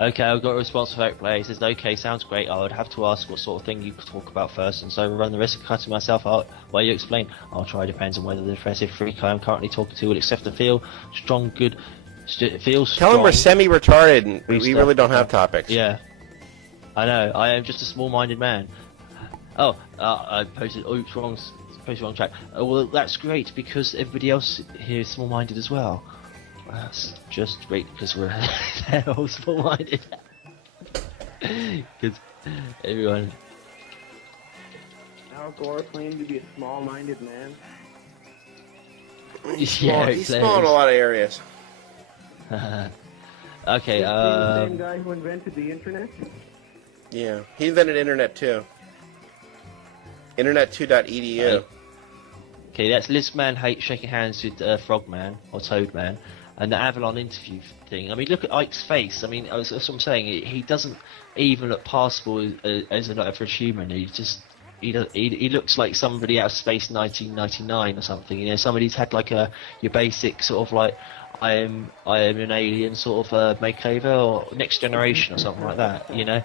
Okay, I've got a response for Outplay. He says, okay, sounds great. I would have to ask what sort of thing you could talk about first, and so run the risk of cutting myself out while you explain. I'll try. Depends on whether the defensive freak I am currently talking to will accept the feel strong, good, feel strong. Tell him we're semi-retarded and we really don't have topics. Yeah. I know. I am just a small-minded man. Oh, I posted. Oops, wrong track. Well, that's great because everybody else here is small-minded as well. That's just great because we're all small-minded. Because everyone. Al Gore claimed to be a small-minded man. He's small in a lot of areas. Okay. Is he the same guy who invented the internet? Yeah, he invented internet too. Internet2.edu. Okay, that's Lizman shaking hands with Frogman or Toadman, and the Avalon interview thing. I mean, look at Ike's face. I mean, that's what I'm saying. He doesn't even look passable as an average human. He looks like somebody out of Space 1999 or something. You know, somebody's had like your basic sort of like I am an alien sort of makeover or Next Generation or something like that. You know.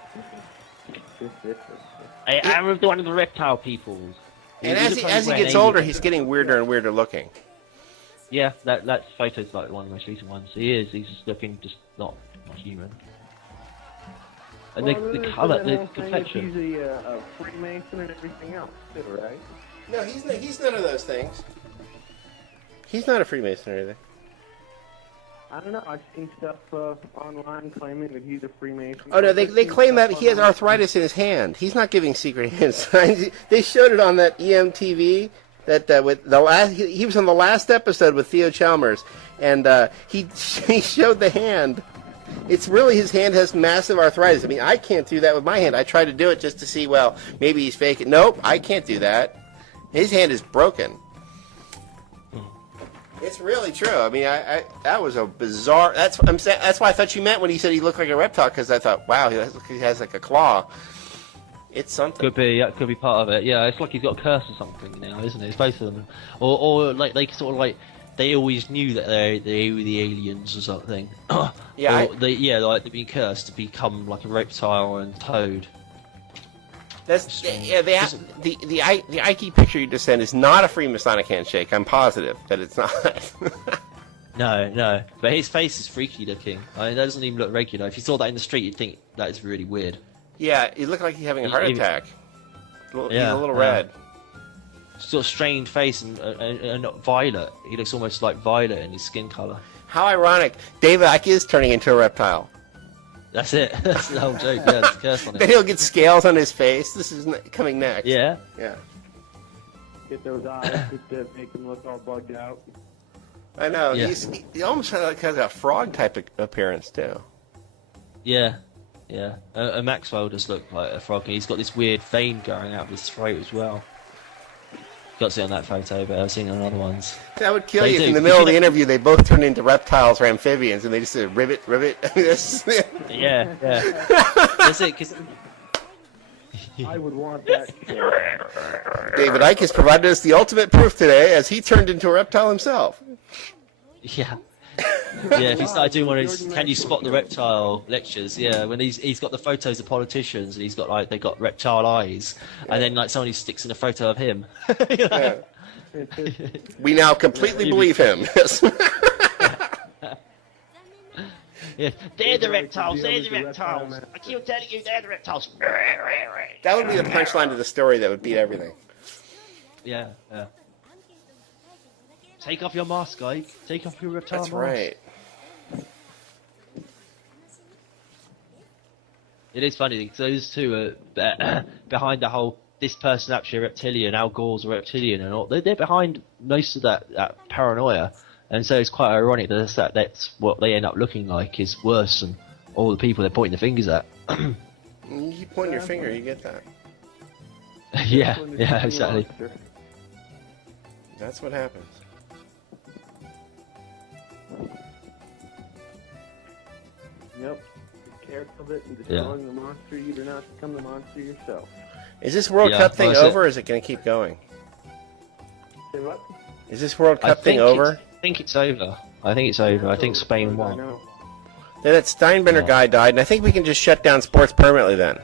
I'm one of the reptile peoples. And as he gets older, he's getting weirder and weirder looking. Yeah, that photo's like one of the most recent ones. He's just looking just not human. And the colour, the complexion. He's a Freemason and everything else, too, right? No, he's none of those things. He's not a Freemason or anything. I don't know. I've seen stuff online claiming that he's a Freemason. Oh no, they claim that he has arthritis in his hand. He's not giving secret hand signs. They showed it on that EMTV. That with the last, he was on the last episode with Theo Chalmers, and he showed the hand. It's really his hand has massive arthritis. I mean, I can't do that with my hand. I tried to do it just to see. Well, maybe he's faking. Nope, I can't do that. His hand is broken. It's really true. I mean, I that was a bizarre. That's why I thought you meant when he said he looked like a reptile, because I thought, wow, he has like a claw. It's something. Could be part of it. Yeah, it's like he's got a curse or something now, isn't it? It's both of them, or like they sort of like they always knew that they were the aliens or something. Yeah. Like they've been cursed to become like a reptile and toad. That's the Ike picture you just sent is not a Freemasonic handshake. I'm positive that it's not. No, but his face is freaky looking. I mean, that doesn't even look regular. If you saw that in the street, you'd think That is really weird. Yeah, he looked like he's having a heart attack. He's a little Yeah. red. Sort of strained face and not violet. He looks almost like violet in his skin color. How ironic. David Icke is turning into a reptile. That's it. That's the whole joke. Yeah, it's a curse on Then it. he'll get scales on his face. This is coming next. Yeah. Yeah. Get those eyes to make them look all bugged out. I know. Yeah. He almost has a frog type of appearance too. Yeah. Yeah. Maxwell does look like a frog. He's got this weird vein going out of his throat as well. Got to see it on that photo, but I've seen it on other ones. That would kill They you if do. in the middle of the interview they both turn into reptiles or amphibians and they just say, ribbit. Yeah. That's it. 'Cause I would want that. David Icke has provided us the ultimate proof today as he turned into a reptile himself. yeah. Yeah, if he started doing one of his "Can you spot the reptile" lectures, yeah, when he's got the photos of politicians and he's got like they got reptile eyes, and then like somebody sticks in a photo of him. You know? Yeah. We now completely believe him. Yes. Yeah, they're the reptiles. They're the reptiles. I keep telling you, they're the reptiles. That would be the punchline to the story that would beat everything. Yeah. Take off your mask, guy. Take off your reptile That's mask. right. It is funny because those two are behind the whole. This person actually a reptilian. Al Gore's a reptilian, and all. They're behind most of that paranoia, and so it's quite ironic that that's what they end up looking like is worse than all the people they're pointing the fingers at. You point your finger, you get that. yeah, exactly. That's what happens. Yep. Be careful of it and destroying the monster. You do not become the monster yourself. Is this World Yeah, Cup thing that's it. over, or is it going to keep going? Say what? Is this World Cup thing over? I think it's over. I think it's over. I think Spain I won. know. Then that Steinbrenner guy died, and I think we can just shut down sports permanently then.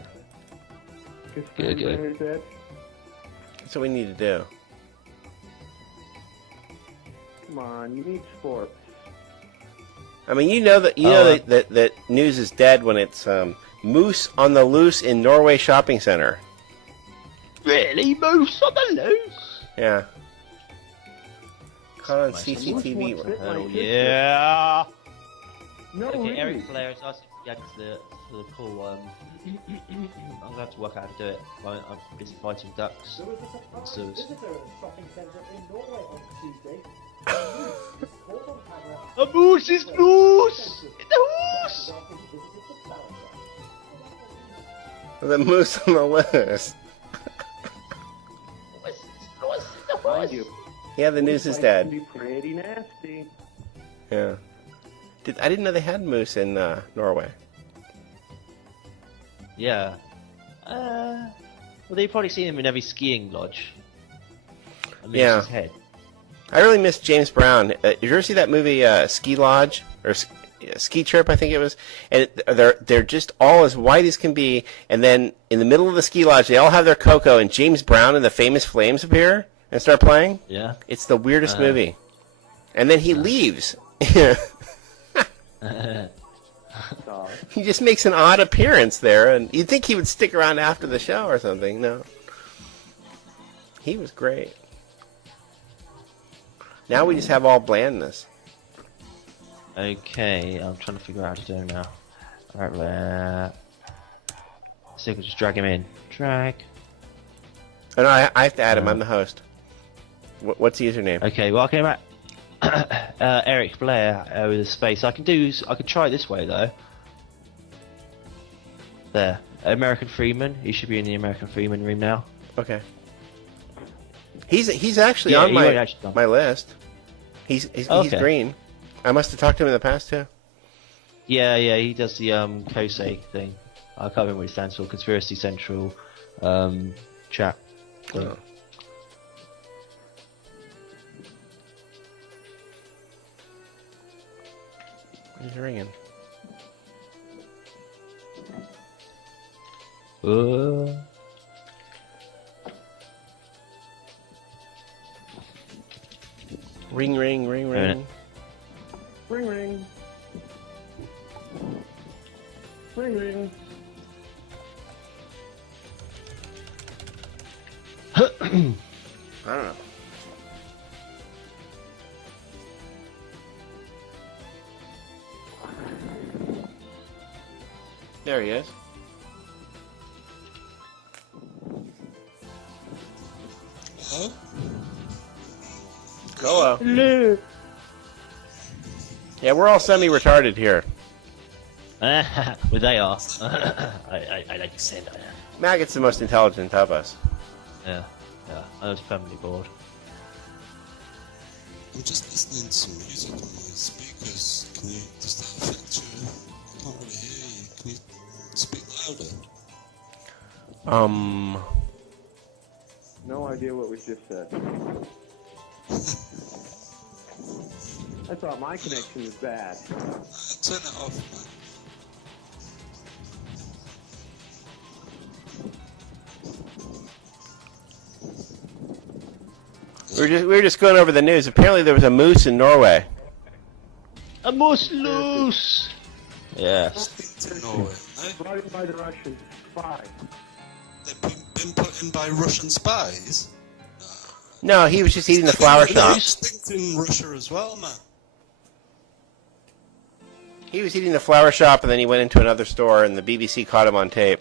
Good. Dead. That's what we need to do. Come on, you need sports. I mean, you know that news is dead when it's moose on the loose in Norway shopping center. Really, moose on the loose? Yeah. Caught on CCTV. Oh yeah. No, Okay, really. Eric Blair is asking to the call. I'm gonna have to work out how to do it. I'm busy fighting ducks. There was a visitor shopping centre in Norway on Tuesday. Caught on camera. A moose is loose! The moose! The moose on the loose. Mind you, Yeah, the news is Can dead. be pretty nasty. Yeah. I didn't know they had moose in Norway. Yeah. Well, they've probably seen him in every skiing lodge. I mean, Yeah. it's his head. I really miss James Brown. Did you ever see that movie Ski Lodge or Ski Trip? I think it was. And they're just all as white as can be. And then in the middle of the ski lodge, they all have their cocoa, and James Brown and the Famous Flames appear and start playing. Yeah. It's the weirdest movie. And then he leaves. He just makes an odd appearance there, and you'd think he would stick around after the show or something. No. He was great. Now we just have all blandness. Okay, I'm trying to figure out how to do it now. Alright, so we can just drag him in. Drag. Oh, no, I have to add him. I'm the host. What's the username? Okay, well, I came back. Eric Blair with a space. I could try it this way though. There, American Freeman. He should be in the American Freeman room now. Okay. He's actually Yeah, on he won't actually come. my list. He's Okay. green. I must have talked to him in the past too. Yeah, he does the Kosei thing. I can't remember what it stands for. Conspiracy Central chat thing. Oh. He's ringing. Ring, ring, ring, Wait a ring. minute. Ring, ring. Ring, ring. don't know. There he is. Hello? Hello. Hello. Yeah, we're all semi-retarded here. Well, they are. I like to say that. Maggot's the most intelligent of us. Yeah. I was permanently bored. I'm just listening to some music on my speakers. Does that affect you? I can't really hear you. Can you speak louder? No idea what was just said. I thought my connection was bad. Turn it off, man. We were just going over the news. Apparently there was a moose in Norway. A moose loose! Yeah. Norway, eh? Brought in by the Russians. Spy. They've been put in by Russian spies? No, he was just eating the flower shop. Extinct in Russia as well, man. He was eating the flower shop, and then he went into another store, and the BBC caught him on tape.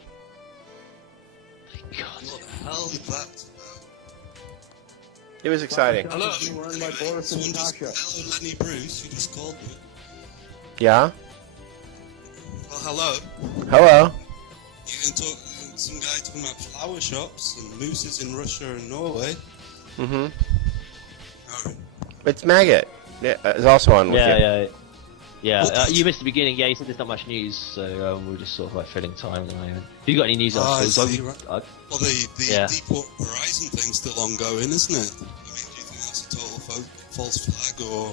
God. What the hell is that? It was exciting. Hello? Run by Boris and Natasha. Hello, Lenny Bruce, you just called me. Yeah? Well, hello. Hello? You can talk, some guy talking about flower shops and mooses in Russia and Norway. Mm-hmm. Oh. It's Maggot. Yeah, is also on with you. Yeah, you missed the beginning. Yeah, you said there's not much news, so we're just sort of like filling time at the moment. Have you got any news articles? I see, right. Well, the Yeah. Deepwater Horizon thing's still ongoing, isn't it? I mean, do you think that's a total false flag, or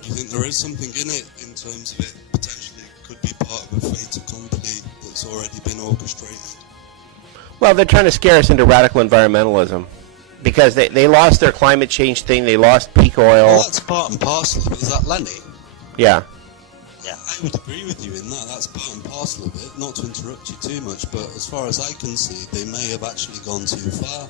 do you think there is something in it in terms of it potentially could be part of a fait accompli that's already been orchestrated? Well, they're trying to scare us into radical environmentalism. Because they lost their climate change thing, they lost peak oil. Well, that's part and parcel of it. Is that Lenny? Yeah. I would agree with you in that. That's part and parcel of it. Not to interrupt you too much, but as far as I can see, they may have actually gone too far.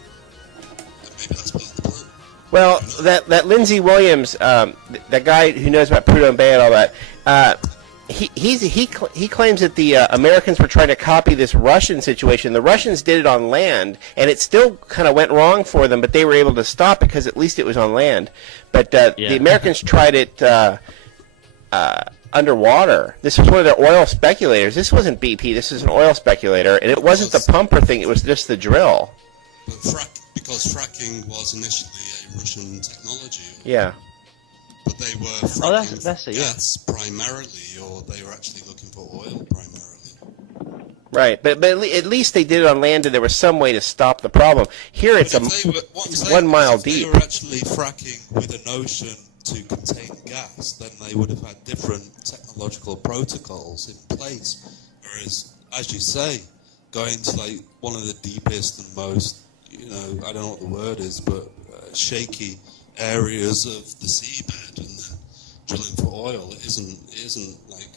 And maybe that's part of the plan. Well, that Lindsey Williams, that guy who knows about Prudhoe Bay and all that, he claims that the Americans were trying to copy this Russian situation. The Russians did it on land, and it still kind of went wrong for them, but they were able to stop it because at least it was on land. But the Americans tried it underwater. This was one of their oil speculators. This wasn't BP. This is an oil speculator, and it wasn't the pumper thing. It was just the drill. But because fracking was initially a Russian technology. Yeah. But they were fracking that's it, gas primarily, or they were actually looking for oil primarily. Right, but at least they did it on land, and there was some way to stop the problem. Here it's it's 1 mile deep. If they were actually fracking with a notion to contain gas, then they would have had different technological protocols in place. Whereas, as you say, going to like one of the deepest and most, I don't know what the word is, but shaky areas of the seabed and then drilling for oil, it isn't like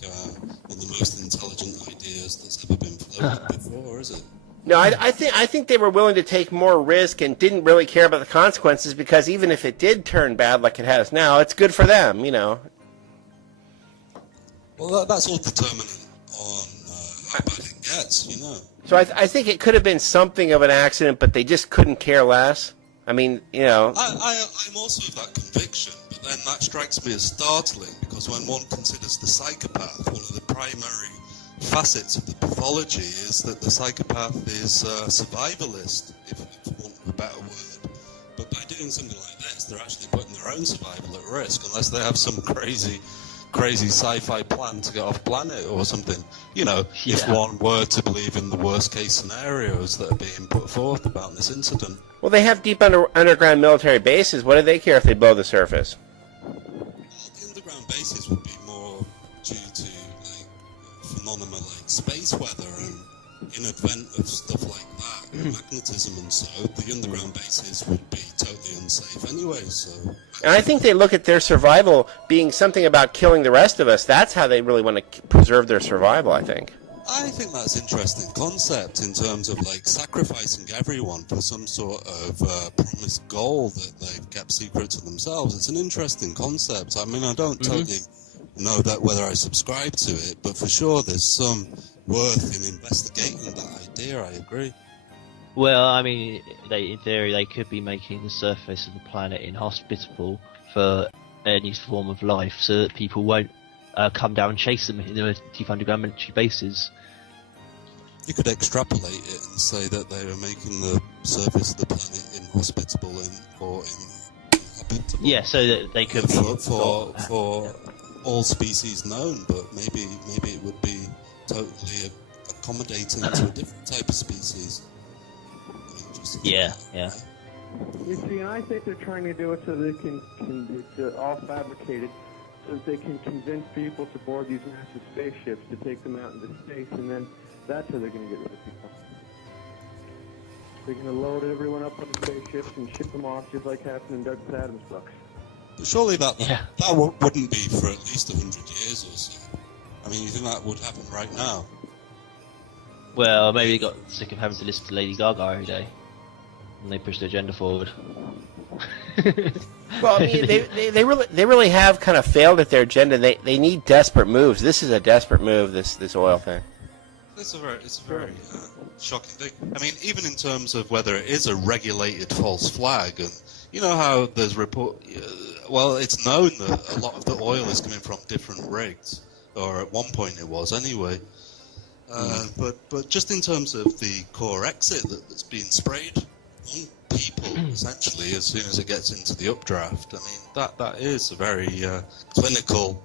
one of the most intelligent ideas that's ever been floated before, is it? No, I think they were willing to take more risk and didn't really care about the consequences because even if it did turn bad like it has now, it's good for them, Well, that's all determinant on how bad it gets, So I think it could have been something of an accident, but they just couldn't care less. I mean, I'm also of that conviction, but then that strikes me as startling because when one considers the psychopath, one of the primary facets of the pathology is that the psychopath is survivalist, if you want a better word. But by doing something like this, they're actually putting their own survival at risk, unless they have some crazy sci-fi plan to get off planet or something. If one were to believe in the worst-case scenarios that are being put forth about this incident. Well, they have deep underground military bases. What do they care if they blow the surface? Well, the underground bases would be more due to phenomena like space weather and in event of stuff like that, magnetism and so, the underground bases would be totally unsafe anyway, so... And I think they look at their survival being something about killing the rest of us. That's how they really want to preserve their survival, I think. I think that's an interesting concept in terms of like sacrificing everyone for some sort of promised goal that they've kept secret to themselves. It's an interesting concept. I mean, I don't totally know that whether I subscribe to it, but for sure there's some worth in investigating that idea. I agree. Well, I mean, in theory, they could be making the surface of the planet inhospitable for any form of life, so that people won't come down and chase them in the deep underground military bases. You could extrapolate it and say that they were making the surface of the planet inhospitable or inhabitable. Yeah, so that they could for all species known, but maybe it would be totally accommodating to a different type of species. Yeah. You see, and I think they're trying to do it so they can it's all fabricated, so that they can convince people to board these massive spaceships to take them out into space, and then that's how they're going to get rid of people. They're going to load everyone up on the spaceships and ship them off, just like happened in Douglas Adams' books. But surely that wouldn't be for at least 100 years or so. I mean, you think that would happen right now? Well, maybe they got sick of having to listen to Lady Gaga every day, and they pushed their agenda forward. Well, I mean, they really have kind of failed at their agenda. They need desperate moves. This is a desperate move. This oil thing. It's a very shocking thing. I mean, even in terms of whether it is a regulated false flag, and you know how there's well, it's known that a lot of the oil is coming from different rigs, or at one point it was anyway. But just in terms of the core exit that's being sprayed on people, essentially, as soon as it gets into the updraft, I mean, that is a very clinical,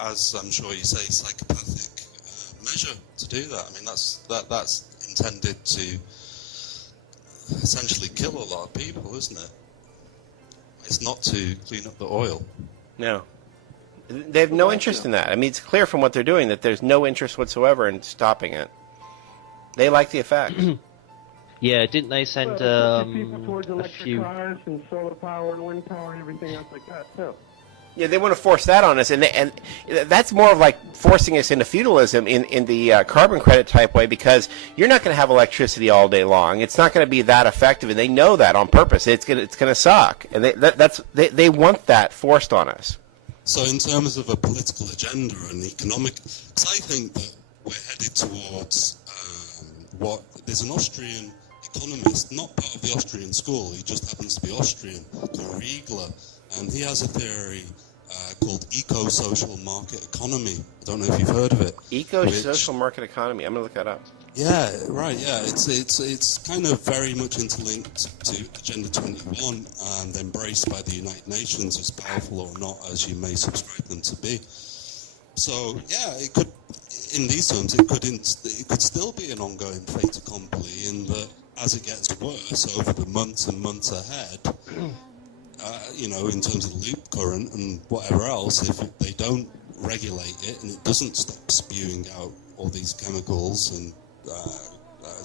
as I'm sure you say, psychopathic measure to do that. I mean, that's intended to essentially kill a lot of people, isn't it? It's not to clean up the oil. No. They have no interest in that. I mean, it's clear from what they're doing that there's no interest whatsoever in stopping it. They like the effect. Yeah, didn't they send people towards a electric few... cars and solar power and wind power and everything else like that, too. Yeah, they want to force that on us, and that's more of like forcing us into feudalism in the carbon credit type way, because you're not going to have electricity all day long. It's not going to be that effective, and they know that on purpose. It's going to suck, and they want that forced on us. So in terms of a political agenda and economic, because I think that we're headed towards there's an Austrian economist, not part of the Austrian school, he just happens to be Austrian, called Riegler, and he has a theory called eco-social market economy. I don't know if you've heard of it. Eco-social market economy. I'm going to look that up. Yeah, right, yeah. It's kind of very much interlinked to Agenda 21 and embraced by the United Nations, as powerful or not as you may subscribe them to be. So, yeah, it could, in these terms, it could still be an ongoing fait accompli in that as it gets worse over the months and months ahead, in terms of the loop current and whatever else, if they don't regulate it and it doesn't stop spewing out all these chemicals and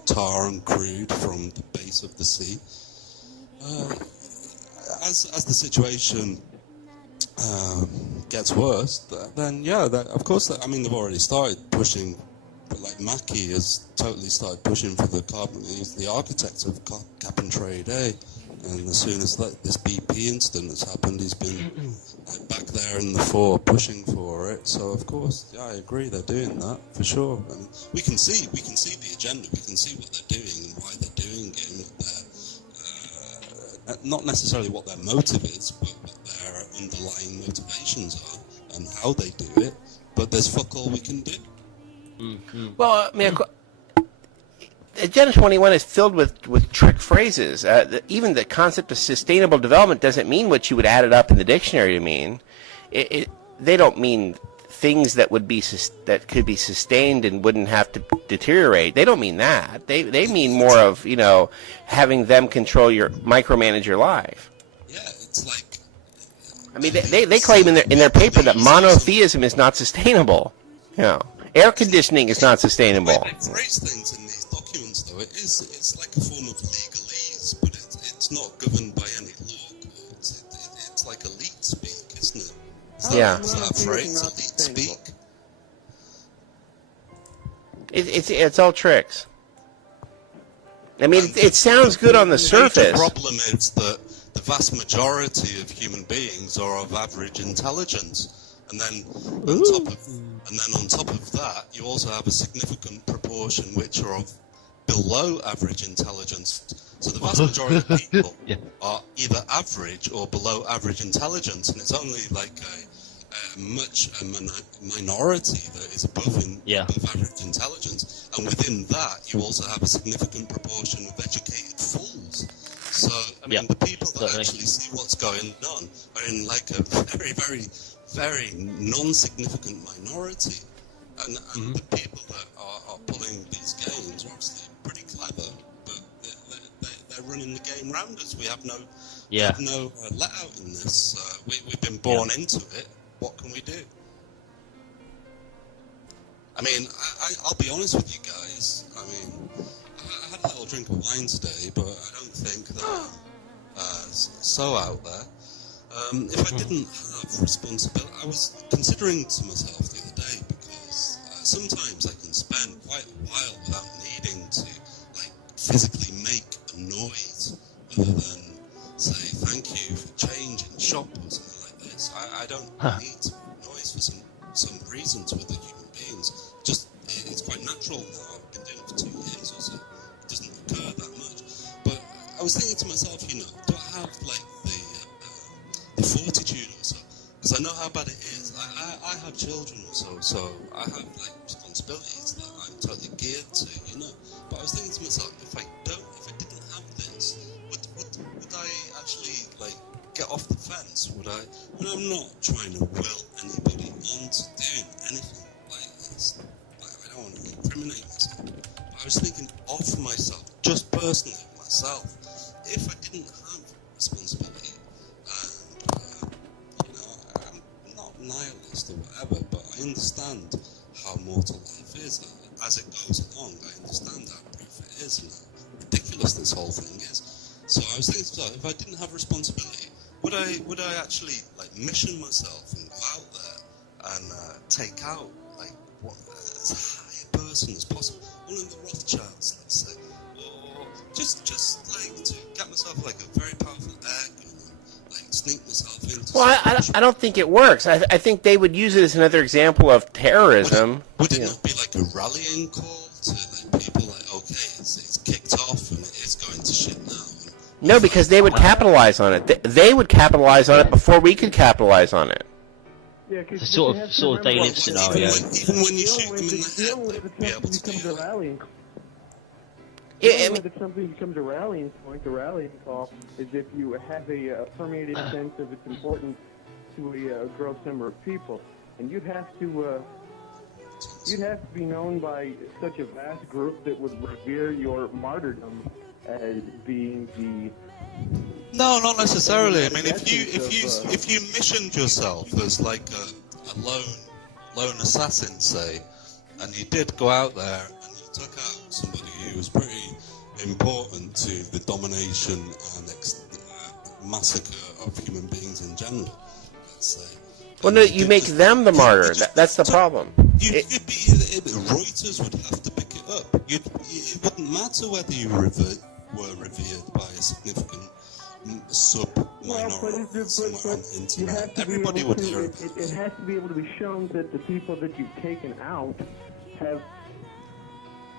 tar and crude from the base of the sea, as the situation gets worse, then of course, they've already started pushing. But like Mackie has totally started pushing for the carbon. He's the architect of cap and trade, And as soon as this BP incident has happened, he's been back there in the fore pushing for it. So of course, I agree, they're doing that for sure. I mean, we can see the agenda, we can see what they're doing and why they're doing it, and what their not necessarily what their motive is, but what their underlying motivations are and how they do it. But there's fuck all we can do. Mm-hmm. Well, I mean, Agenda 21 is filled with trick phrases. Even the concept of sustainable development doesn't mean what you would add it up in the dictionary to mean. They don't mean things that could be sustained and wouldn't have to deteriorate. They don't mean that. They mean more of having them micromanage your life. Yeah, it's like. I mean, they claim in their paper that monotheism is not sustainable. Air conditioning is not sustainable. The way they phrase things in these documents, though, it's like a form of legalese, but it's not governed by any law. It's like elite speak, isn't it? Is that a phrase, elite speak? It's all tricks. I mean, it sounds good on the surface. The problem is that the vast majority of human beings are of average intelligence, and then on top of that, you also have a significant proportion which are of below average intelligence. So the vast majority of people are either average or below average intelligence, and it's only like a minority that is above average intelligence, and within that you also have a significant proportion of educated fools. So I mean, the people that actually see what's going on are in like a very, very, very non-significant minority, and the people that are pulling these games are obviously pretty clever, but they're running the game round us. We have no let out in this. We've been born into it. What can we do? I mean, I'll be honest with you guys. I mean, I had a little drink of wine today, but I don't think that I'm so out there. If I didn't have responsibility, I was considering to myself the other day, because sometimes I can spend quite a while without needing to like physically make a noise, other than say thank you for change in the shop or something. I don't need to make noise for some reason to other human beings. Just it's quite natural now. I've been doing it for 2 years or so. It doesn't occur that much. But I was thinking to myself, do I have like the fortitude or so? Because I know how bad it is. I have children or so I have like responsibilities that I'm totally geared to, But I was thinking to myself, if I didn't have this, would I actually like get off the fence? Would I? And I'm not trying to will anybody onto doing anything like this. I don't want to incriminate myself. But I was thinking of myself, just personally myself. If I didn't have responsibility, I'm not nihilist or whatever, but I understand how mortal life is. As it goes along, I understand how brief it is and how ridiculous this whole thing is. So I was thinking, if I didn't have responsibility, would I actually like mission myself and go out there and take out like as high a person as possible, one of the Rothschilds, let's say, or just like to get myself like a very powerful air gun and like sneak myself into. Well, I don't think it works. I think they would use it as another example of terrorism. Would it not be like a rallying call to like people like, okay, it's kicked off and it's going to shit now? No, because they would capitalize on it. They would capitalize on it before we could capitalize on it. Yeah, It's a sort of daily scenario. Even when you shoot them in the head, they'd be able to do that. If something becomes a rallying point, the rallying call is if you have a permeated sense of its importance to a gross number of people, and you'd have to be known by such a vast group that would revere your martyrdom as being the. No, not necessarily. I mean, if you missioned yourself as like a lone assassin, say, and you did go out there and you took out somebody who was pretty important to the domination and massacre of human beings in general, let's say. Well, no, you make them the martyr. That's the problem. Reuters would have to pick it up. It wouldn't matter whether you were revered by a significant sub-minority somewhere on the internet. Everybody would hear it. It has to be able to be shown that the people that you've taken out have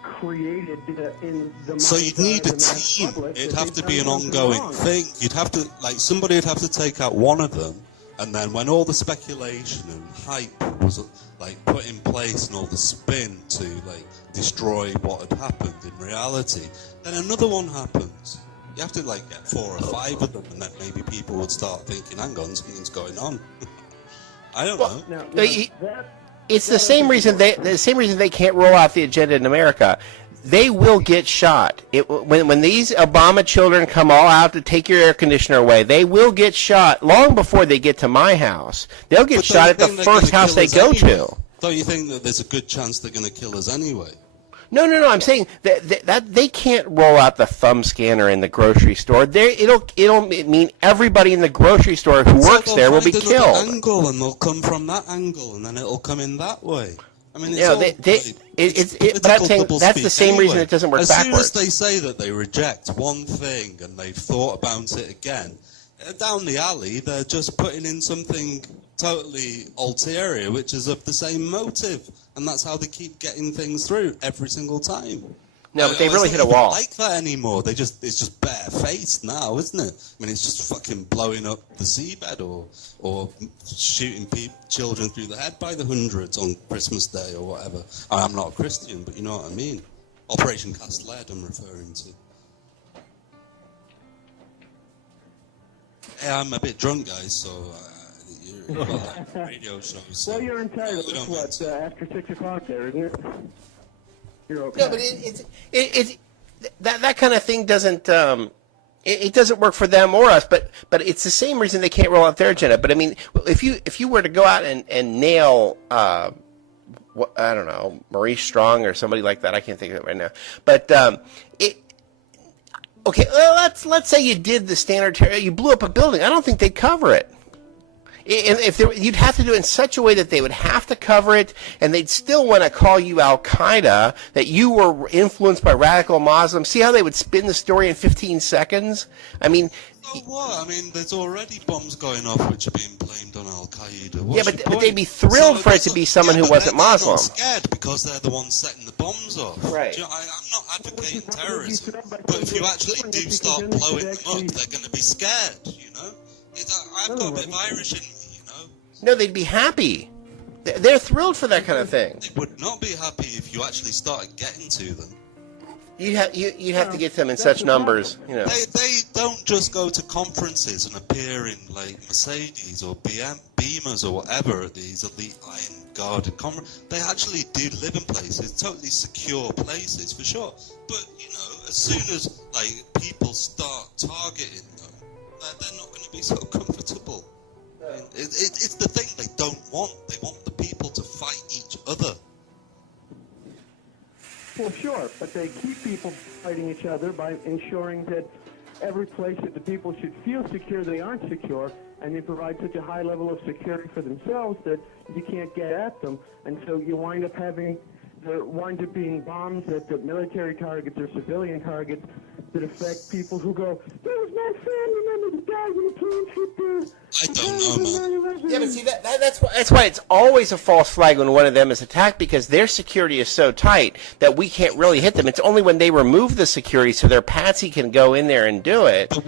created in the. So you'd need a team. It'd have to be an ongoing thing. You'd have to, like, somebody would have to take out one of them, and then when all the speculation and hype was like put in place and all the spin to like destroy what had happened in reality, then another one happens. You have to like get 4 or 5 of them, and then maybe people would start thinking, hang on, something's going on. I don't know. It's the same reason they can't roll out the agenda in America. They will get shot. When these Obama children come all out to take your air conditioner away, they will get shot long before they get to my house. They'll get shot at the first house they go to. Don't you think that there's a good chance they're going to kill us anyway? No. I'm saying that they can't roll out the thumb scanner in the grocery store. It'll mean everybody in the grocery store who works there will be killed. Angle, and they'll come from that angle, and then it'll come in that way. I mean, it's Yeah, all, but I'm saying that's the same reason it doesn't work as backwards. As soon as they say that they reject one thing and they've thought about it again, down the alley, they're just putting in something totally ulterior, which is of the same motive. And that's how they keep getting things through every single time. No, but they really hit a wall. Like that anymore. It's just barefaced now, isn't it? I mean, it's just fucking blowing up the seabed or shooting children through the head by the hundreds on Christmas Day or whatever. I'm not a Christian, but you know what I mean. Operation Cast Lead, I'm referring to. Yeah, I'm a bit drunk, guys, so you're on a radio show. So Well, you're entitled. It's what, after 6 o'clock there, isn't it? You're okay. No, but it's that kind of thing doesn't it doesn't work for them or us. But it's the same reason they can't roll out their agenda. But I mean, if you were to go out and nail I don't know, Maurice Strong or somebody like that, I can't think of it right now. But okay, well, let's say you did the standard, you blew up a building. I don't think they'd cover it. And you'd have to do it in such a way that they would have to cover it, and they'd still want to call you Al Qaeda, that you were influenced by radical Muslims. See how they would spin the story in 15 seconds? I mean, so what? I mean, there's already bombs going off which are being blamed on Al Qaeda. Yeah, but they'd be thrilled for it to be someone who wasn't Muslim. They're not scared because they're the ones setting the bombs off. Right. You know, I'm not advocating terrorism, but if you actually do start blowing them up, they're going to be scared. You know, I've got a bit of Irish in me. You know. No, they'd be happy. They're thrilled for that kind of thing. They would not be happy if you actually started getting to them. You'd have to get them in such numbers, you know. They don't just go to conferences and appear in like Mercedes or Beamers or whatever at these elite iron guarded conferences. They actually do live in places, totally secure places for sure. But you know, as soon as like people start targeting them, they're not going to be so comfortable. It's the thing they don't want. They want the people to fight each other. Well, sure, but they keep people fighting each other by ensuring that every place that the people should feel secure, they aren't secure, and they provide such a high level of security for themselves that you can't get at them, and so you wind up being bombs at the military targets or civilian targets that affect people who go, there was my family member that died in a plane trip there. I don't know, man. Yeah, but see, that's why it's always a false flag when one of them is attacked, because their security is so tight that we can't really hit them. It's only when they remove the security so their patsy can go in there and do it. But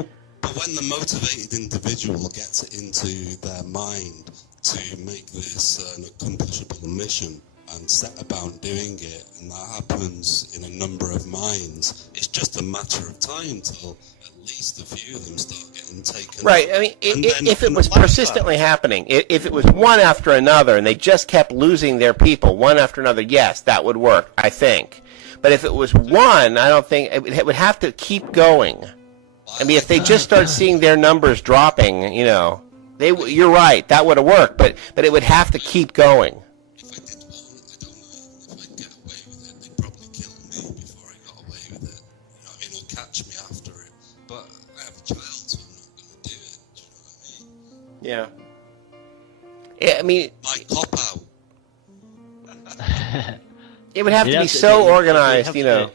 when the motivated individual gets it into their mind to make this an accomplishable mission and set about doing it, and that happens in a number of minds, it's just a matter of time till at least a few of them start getting taken Right. out. I mean, if it was persistently happening, if it was one after another and they just kept losing their people one after another, yes, that would work, I think. But if it was one, I don't think it would have to keep going. I mean, if they just start seeing their numbers dropping, you know, you're right, that would have worked, but it would have to keep going. If I did one, I don't know if I'd get away with it. They'd probably kill me before I got away with it. You know what I mean? Or catch me after it. But I have a child, so I'm not going to do it. Do you know what I mean? Yeah. Yeah, I mean, My cop out. it would have to be so organized, you know.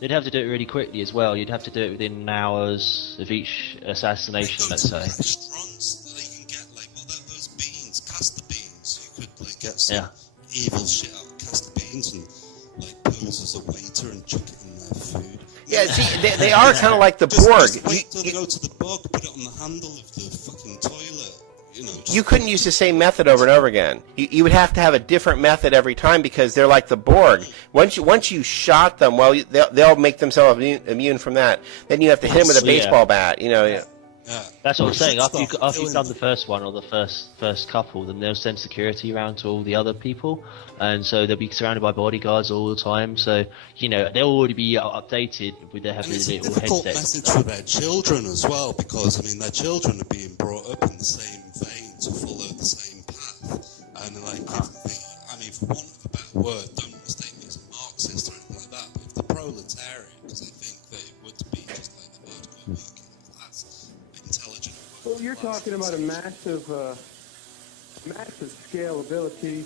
They'd have to do it really quickly as well. You'd have to do it within hours of each assassination, let's say. Restaurants that you can get, like, those beans, castor beans. You could, like, get some evil shit out of castor beans and, like, pose as a waiter and chuck it in their food. Yeah, see, they are kind of like the Borg. Just wait till they go to the bog, put it on the handle of the fucking toilet. You know, you couldn't use the same method over and over again. You would have to have a different method every time because they're like the Borg. Once you shot them, well, they'll make themselves immune from that. Then you have to hit them with a baseball bat. You know. Yeah. That's what I'm saying. After you've done the first one or the first couple, then they'll send security around to all the other people, and so they'll be surrounded by bodyguards all the time. So you know they'll already be updated with their having it's a little difficult headsets. message for their children as well, because I mean their children are being brought up in the same vein to follow the same path, and like I mean, for want of a better word, don't mistake me as a Marxist or anything like that, but if the proletariat, because I think they would be just like the hardcore working class, intelligent. Well, you're talking about a massive scale ability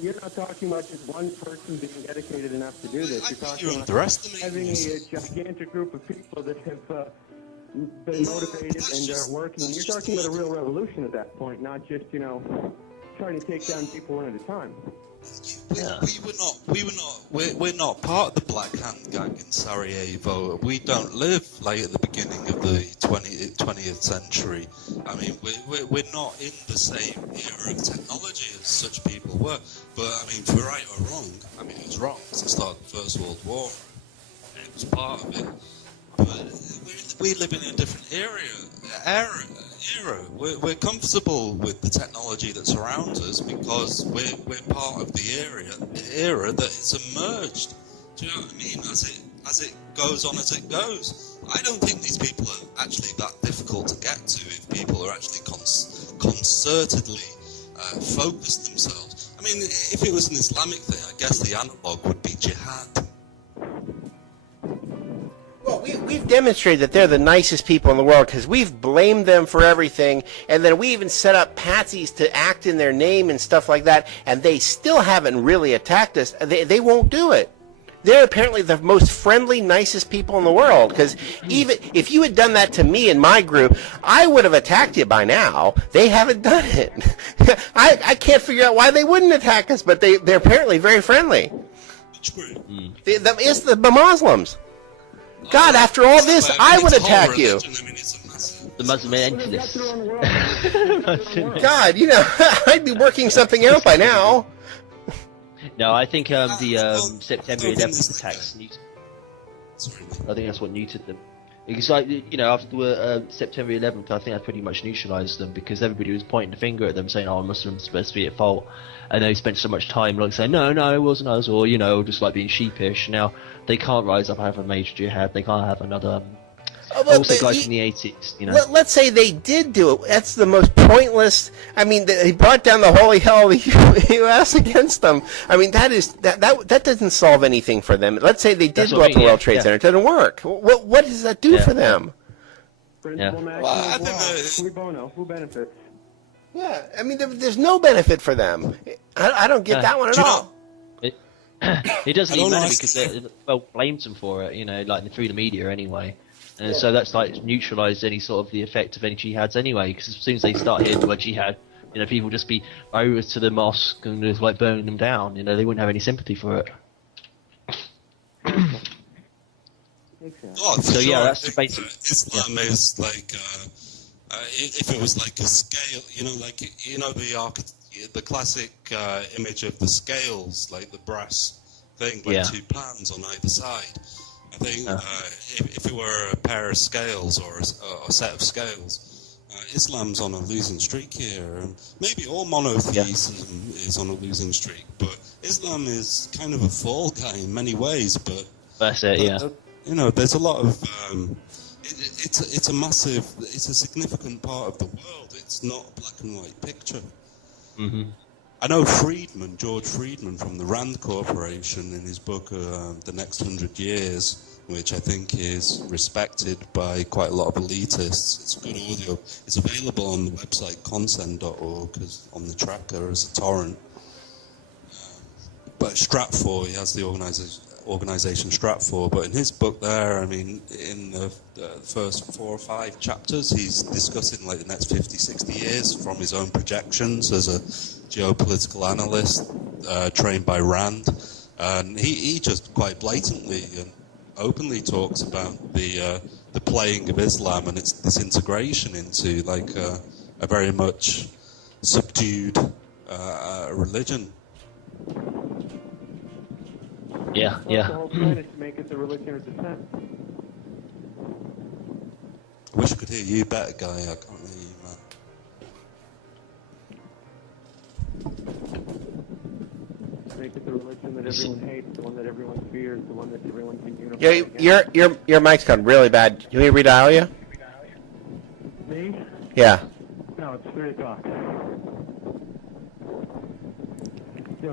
You're not talking about just one person being dedicated enough to do this. I You're think talking you're about underestimating having a yourself. gigantic group of people that have been motivated and are working. You're talking about a real revolution at that point, not just, trying to take down people one at a time. We're not part of the Black Hand Gang in Sarajevo. We don't live like at the beginning of the 20th century. I mean, we're not in the same era of technology as such people were. But I mean, for right or wrong, I mean, it was wrong to start the First World War. It was part of it. But we live in a different era. We're comfortable with the technology that surrounds us because we're part of the era that has emerged. Do you know what I mean? As it goes on, as it goes. I don't think these people are actually that difficult to get to if people are actually concertedly focus themselves. I mean, if it was an Islamic thing, I guess the analog would be jihad. Well, we've demonstrated that they're the nicest people in the world because we've blamed them for everything, and then we even set up patsies to act in their name and stuff like that, and they still haven't really attacked us. They won't do it. They're apparently the most friendly, nicest people in the world, because even if you had done that to me and my group, I would have attacked you by now. They haven't done it. I can't figure out why they wouldn't attack us, but they're apparently very friendly. Which group? It's the Muslims. God, after all this, I would attack you. The Muslim entities. God, I'd be working something out by now. No, I think the September 11th attacks neutered. I think that's what neutered them. Because, after September 11th, I think that pretty much neutralised them because everybody was pointing the finger at them saying, oh, Muslims are supposed to be at fault. And they spent so much time saying, no, it wasn't us, or, just being sheepish. Now, they can't rise up and have a major jihad. They can't have another... guys in the 80s, Let's say they did do it. That's the most pointless... I mean, they brought down the holy hell of the U.S. against them. I mean, that doesn't solve anything for them. Let's say they did blow up the World Trade Center. It doesn't work. What does that do for them? Who benefits? Yeah, I mean, there's no benefit for them. I don't get that one at all. It doesn't even matter because they blames them for it, through the media anyway. And so that's neutralised any sort of the effect of any jihads anyway, because as soon as they start hearing the word jihad, people just be over to the mosque and just burning them down. They wouldn't have any sympathy for it. So yeah, that's the basic. Islam is if it was like a scale, the classic image of the scales, like the brass thing, two pans on either side. I think if it were a pair of scales or a set of scales, Islam's on a losing streak here. And maybe all monotheism is on a losing streak, but Islam is kind of a fall guy in many ways. But that's it, there's a lot of it's a significant part of the world. It's not a black and white picture. Mm-hmm. I know George Freeman from the Rand Corporation, in his book The Next 100 Years, which I think is respected by quite a lot of elitists. It's good audio. It's available on the website consent.org on the tracker as a torrent. But Stratfor, he has the organization Stratfor, but in his book there, I mean, in the first 4 or 5 chapters, he's discussing the next 50, 60 years from his own projections as a geopolitical analyst trained by Rand. And he just quite blatantly and openly talks about the playing of Islam and its disintegration into a very much subdued religion. Yeah. The whole point is to make it the religion of dissent. I wish I could hear you better, Guy. I can't hear you, man. Make it the religion that everyone hates, the one that everyone fears, the one that everyone can unify. Your mic's gone really bad. Can we redial you? Me? Yeah. No, it's 3 o'clock.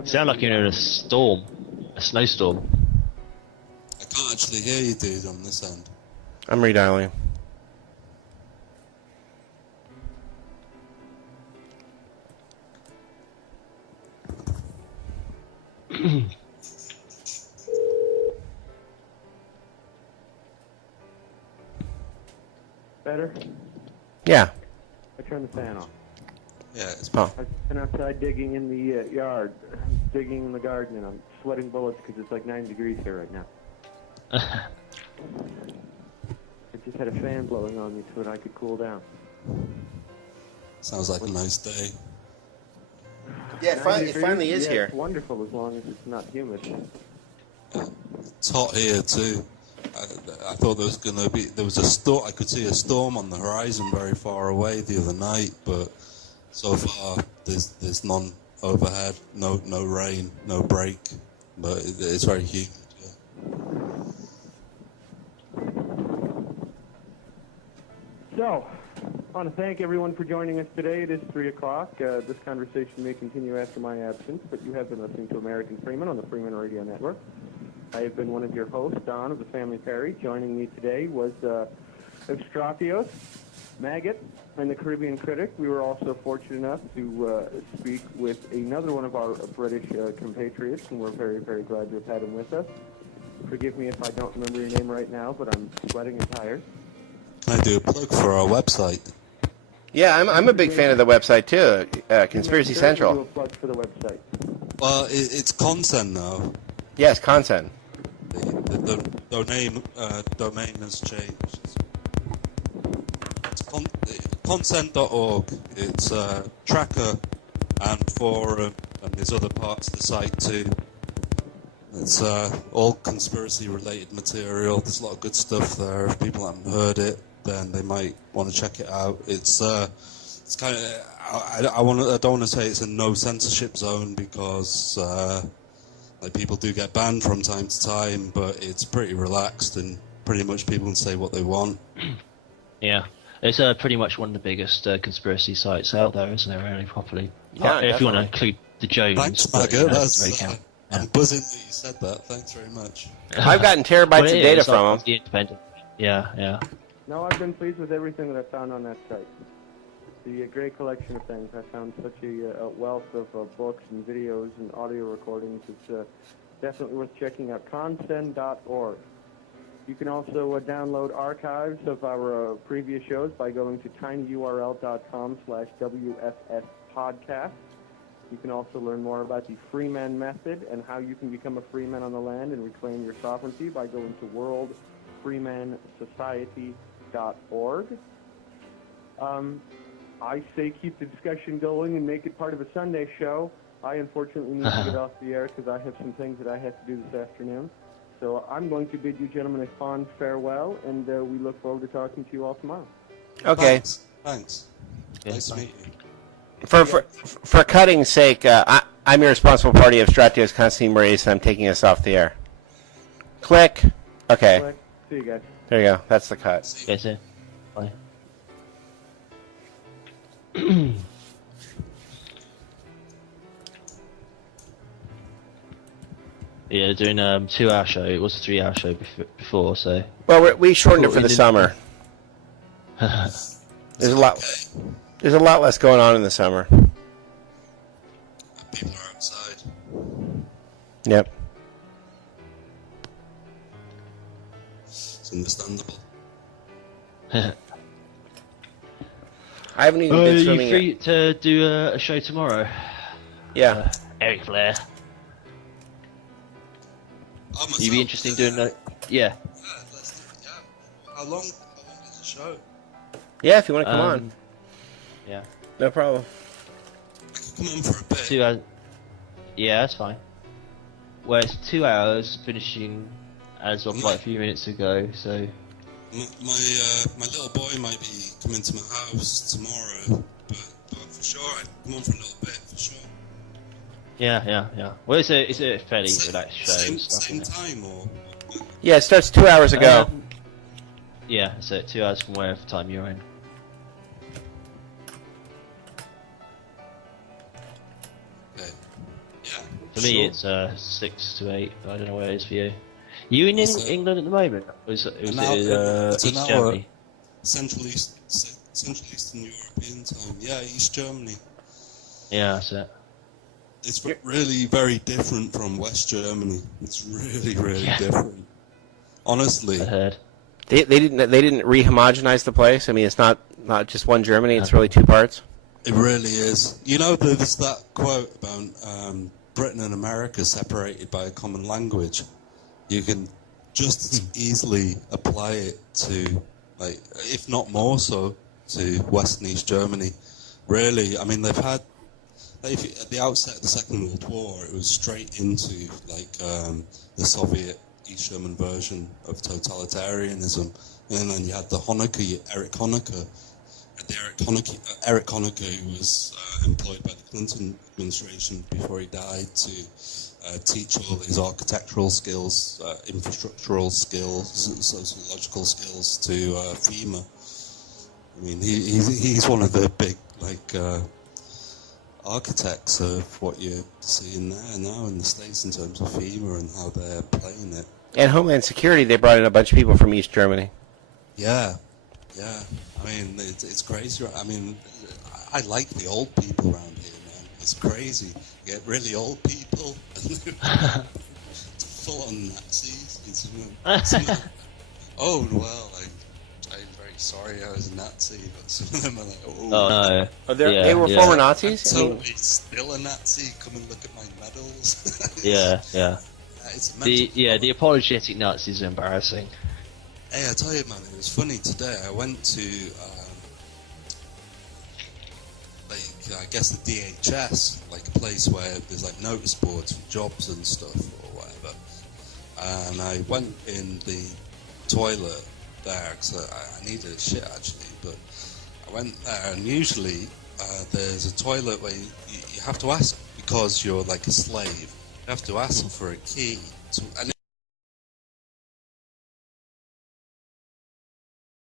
Sound like you're in a storm. A snowstorm. I can't actually hear you, dude, on this end. I'm redialing. Better? Yeah. I turned the fan off. Yeah, it's Oh. I've been outside digging in the yard, digging in the garden, and I'm sweating bullets because it's like 9 degrees here right now. I just had a fan blowing on me so that I could cool down. sounds like a nice day. Yeah, it 9 finally degrees? is Yeah, here. It's wonderful as long as it's not humid. It's hot here too. I thought there was a storm. I could see a storm on the horizon very far away the other night, but so far there's none overhead, no rain, no break, but it's very humid. Yeah. So, I want to thank everyone for joining us today. It is 3 o'clock. This conversation may continue after my absence, but you have been listening to American Freeman on the Freeman Radio Network. I have been one of your hosts, Don of the Family Perry. Joining me today was Evstrapios, Maggot, and the Caribbean Critic. We were also fortunate enough to speak with another one of our British compatriots, and we're very, very glad to have had him with us. Forgive me if I don't remember your name right now, but I'm sweating and tired. Can I do a plug for our website? Yeah, I'm a big fan of the website too, Conspiracy Do Central. a plug for the website. Well, it's consent now. Yes, consent. The domain has changed. It's consent.org. It's a tracker and forum, and there's other parts of the site too. It's all conspiracy-related material. There's a lot of good stuff there. If people haven't heard it, then they might want to check it out. It's kind of I don't want to say it's a no censorship zone because like people do get banned from time to time, but it's pretty relaxed and pretty much people can say what they want. Yeah. It's pretty much one of the biggest conspiracy sites out there, isn't it, really, properly? Yeah, if you want to definitely. include the Jones. Thanks, but, Maggot. yeah. I'm buzzing that you said that. Thanks very much. I've gotten terabytes Well, of it data is, like, from them. the independent. Yeah. No, I've been pleased with everything that I found on that site. The great collection of things. I found such a wealth of books and videos and audio recordings. It's definitely worth checking out. Consend.org. You can also download archives of our previous shows by going to tinyurl.com/WFS podcast. You can also learn more about the Freeman method and how you can become a freeman on the land and reclaim your sovereignty by going to worldfreemansociety.org. I say keep the discussion going and make it part of a Sunday show. I unfortunately need to get off the air because I have some things that I have to do this afternoon. So I'm going to bid you gentlemen a fond farewell, and we look forward to talking to you all tomorrow. Okay. Thanks. Yeah, Nice to fine. meet you. For cutting's sake, I'm your responsible party of Stratios Constantine Maurice, and I'm taking us off the air. Click. Okay. Click. See you guys. There you go. That's the cut. Okay, so, bye. Yeah, doing 2-hour show. It was a 3-hour show before, so. Well, we shortened it for the summer. There's a lot less going on in the summer. People are outside. Yep. It's understandable. I haven't even Are been you swimming free yet. to do a show tomorrow? Yeah. Eric Flair. Oh, You'd be interested in doing that? Yeah. Yeah, let's do it. Yeah. How long is the show? Yeah, if you want to come on. Yeah. No problem. I could come on for a bit. 2 hours. Yeah, that's fine. Well, it's 2 hours, finishing as of like a few minutes ago, so. My little boy might be coming to my house tomorrow, but for sure I can come on for a little bit, for sure. Yeah. Well, it's a fairly relaxed show. Same, and stuff, same isn't it? time, or? Yeah, it starts 2 hours ago. Yeah, so 2 hours from wherever time you're in. Okay. Yeah. For me, it's 6 to 8. But I don't know where it is for you. You in England at the moment? Or is it It's East an hour. Germany? Central Eastern European time. Yeah, East Germany. Yeah, that's it. It's really very different from West Germany. It's really, really Yeah. different. Honestly. I heard. They didn't re-homogenize the place. I mean, it's not just one Germany. It's really two parts. It really is. You know, there's that quote about Britain and America separated by a common language. You can just easily apply it to, like, if not more so, to West and East Germany. Really, I mean, they've had, at the outset of the Second World War, it was straight into, like, the Soviet East German version of totalitarianism. And then you had the Honecker, Erich Honecker. Eric Honecker, who was employed by the Clinton administration before he died to teach all his architectural skills, infrastructural skills, sociological skills to FEMA. I mean, he's one of the big, like, architects of what you're seeing there now in the States in terms of FEMA and how they're playing it. And Homeland Security, they brought in a bunch of people from East Germany. Yeah. I mean, it's crazy. I mean, I like the old people around here, man. It's crazy. You get really old people, full-on Nazis. Oh, well, I'm very sorry I was a Nazi, but some of them are like, oh no. Oh, they were former Nazis? I'm totally still a Nazi. Come and look at my medals. Yeah. It's The apologetic Nazis are embarrassing. Hey, I tell you, man, it was funny today. I went to, I guess the DHS, like a place where there's like notice boards for jobs and stuff or whatever. And I went in the toilet there because I needed a shit actually. But I went there, and usually there's a toilet where you have to ask because you're like a slave. You have to ask for a key. And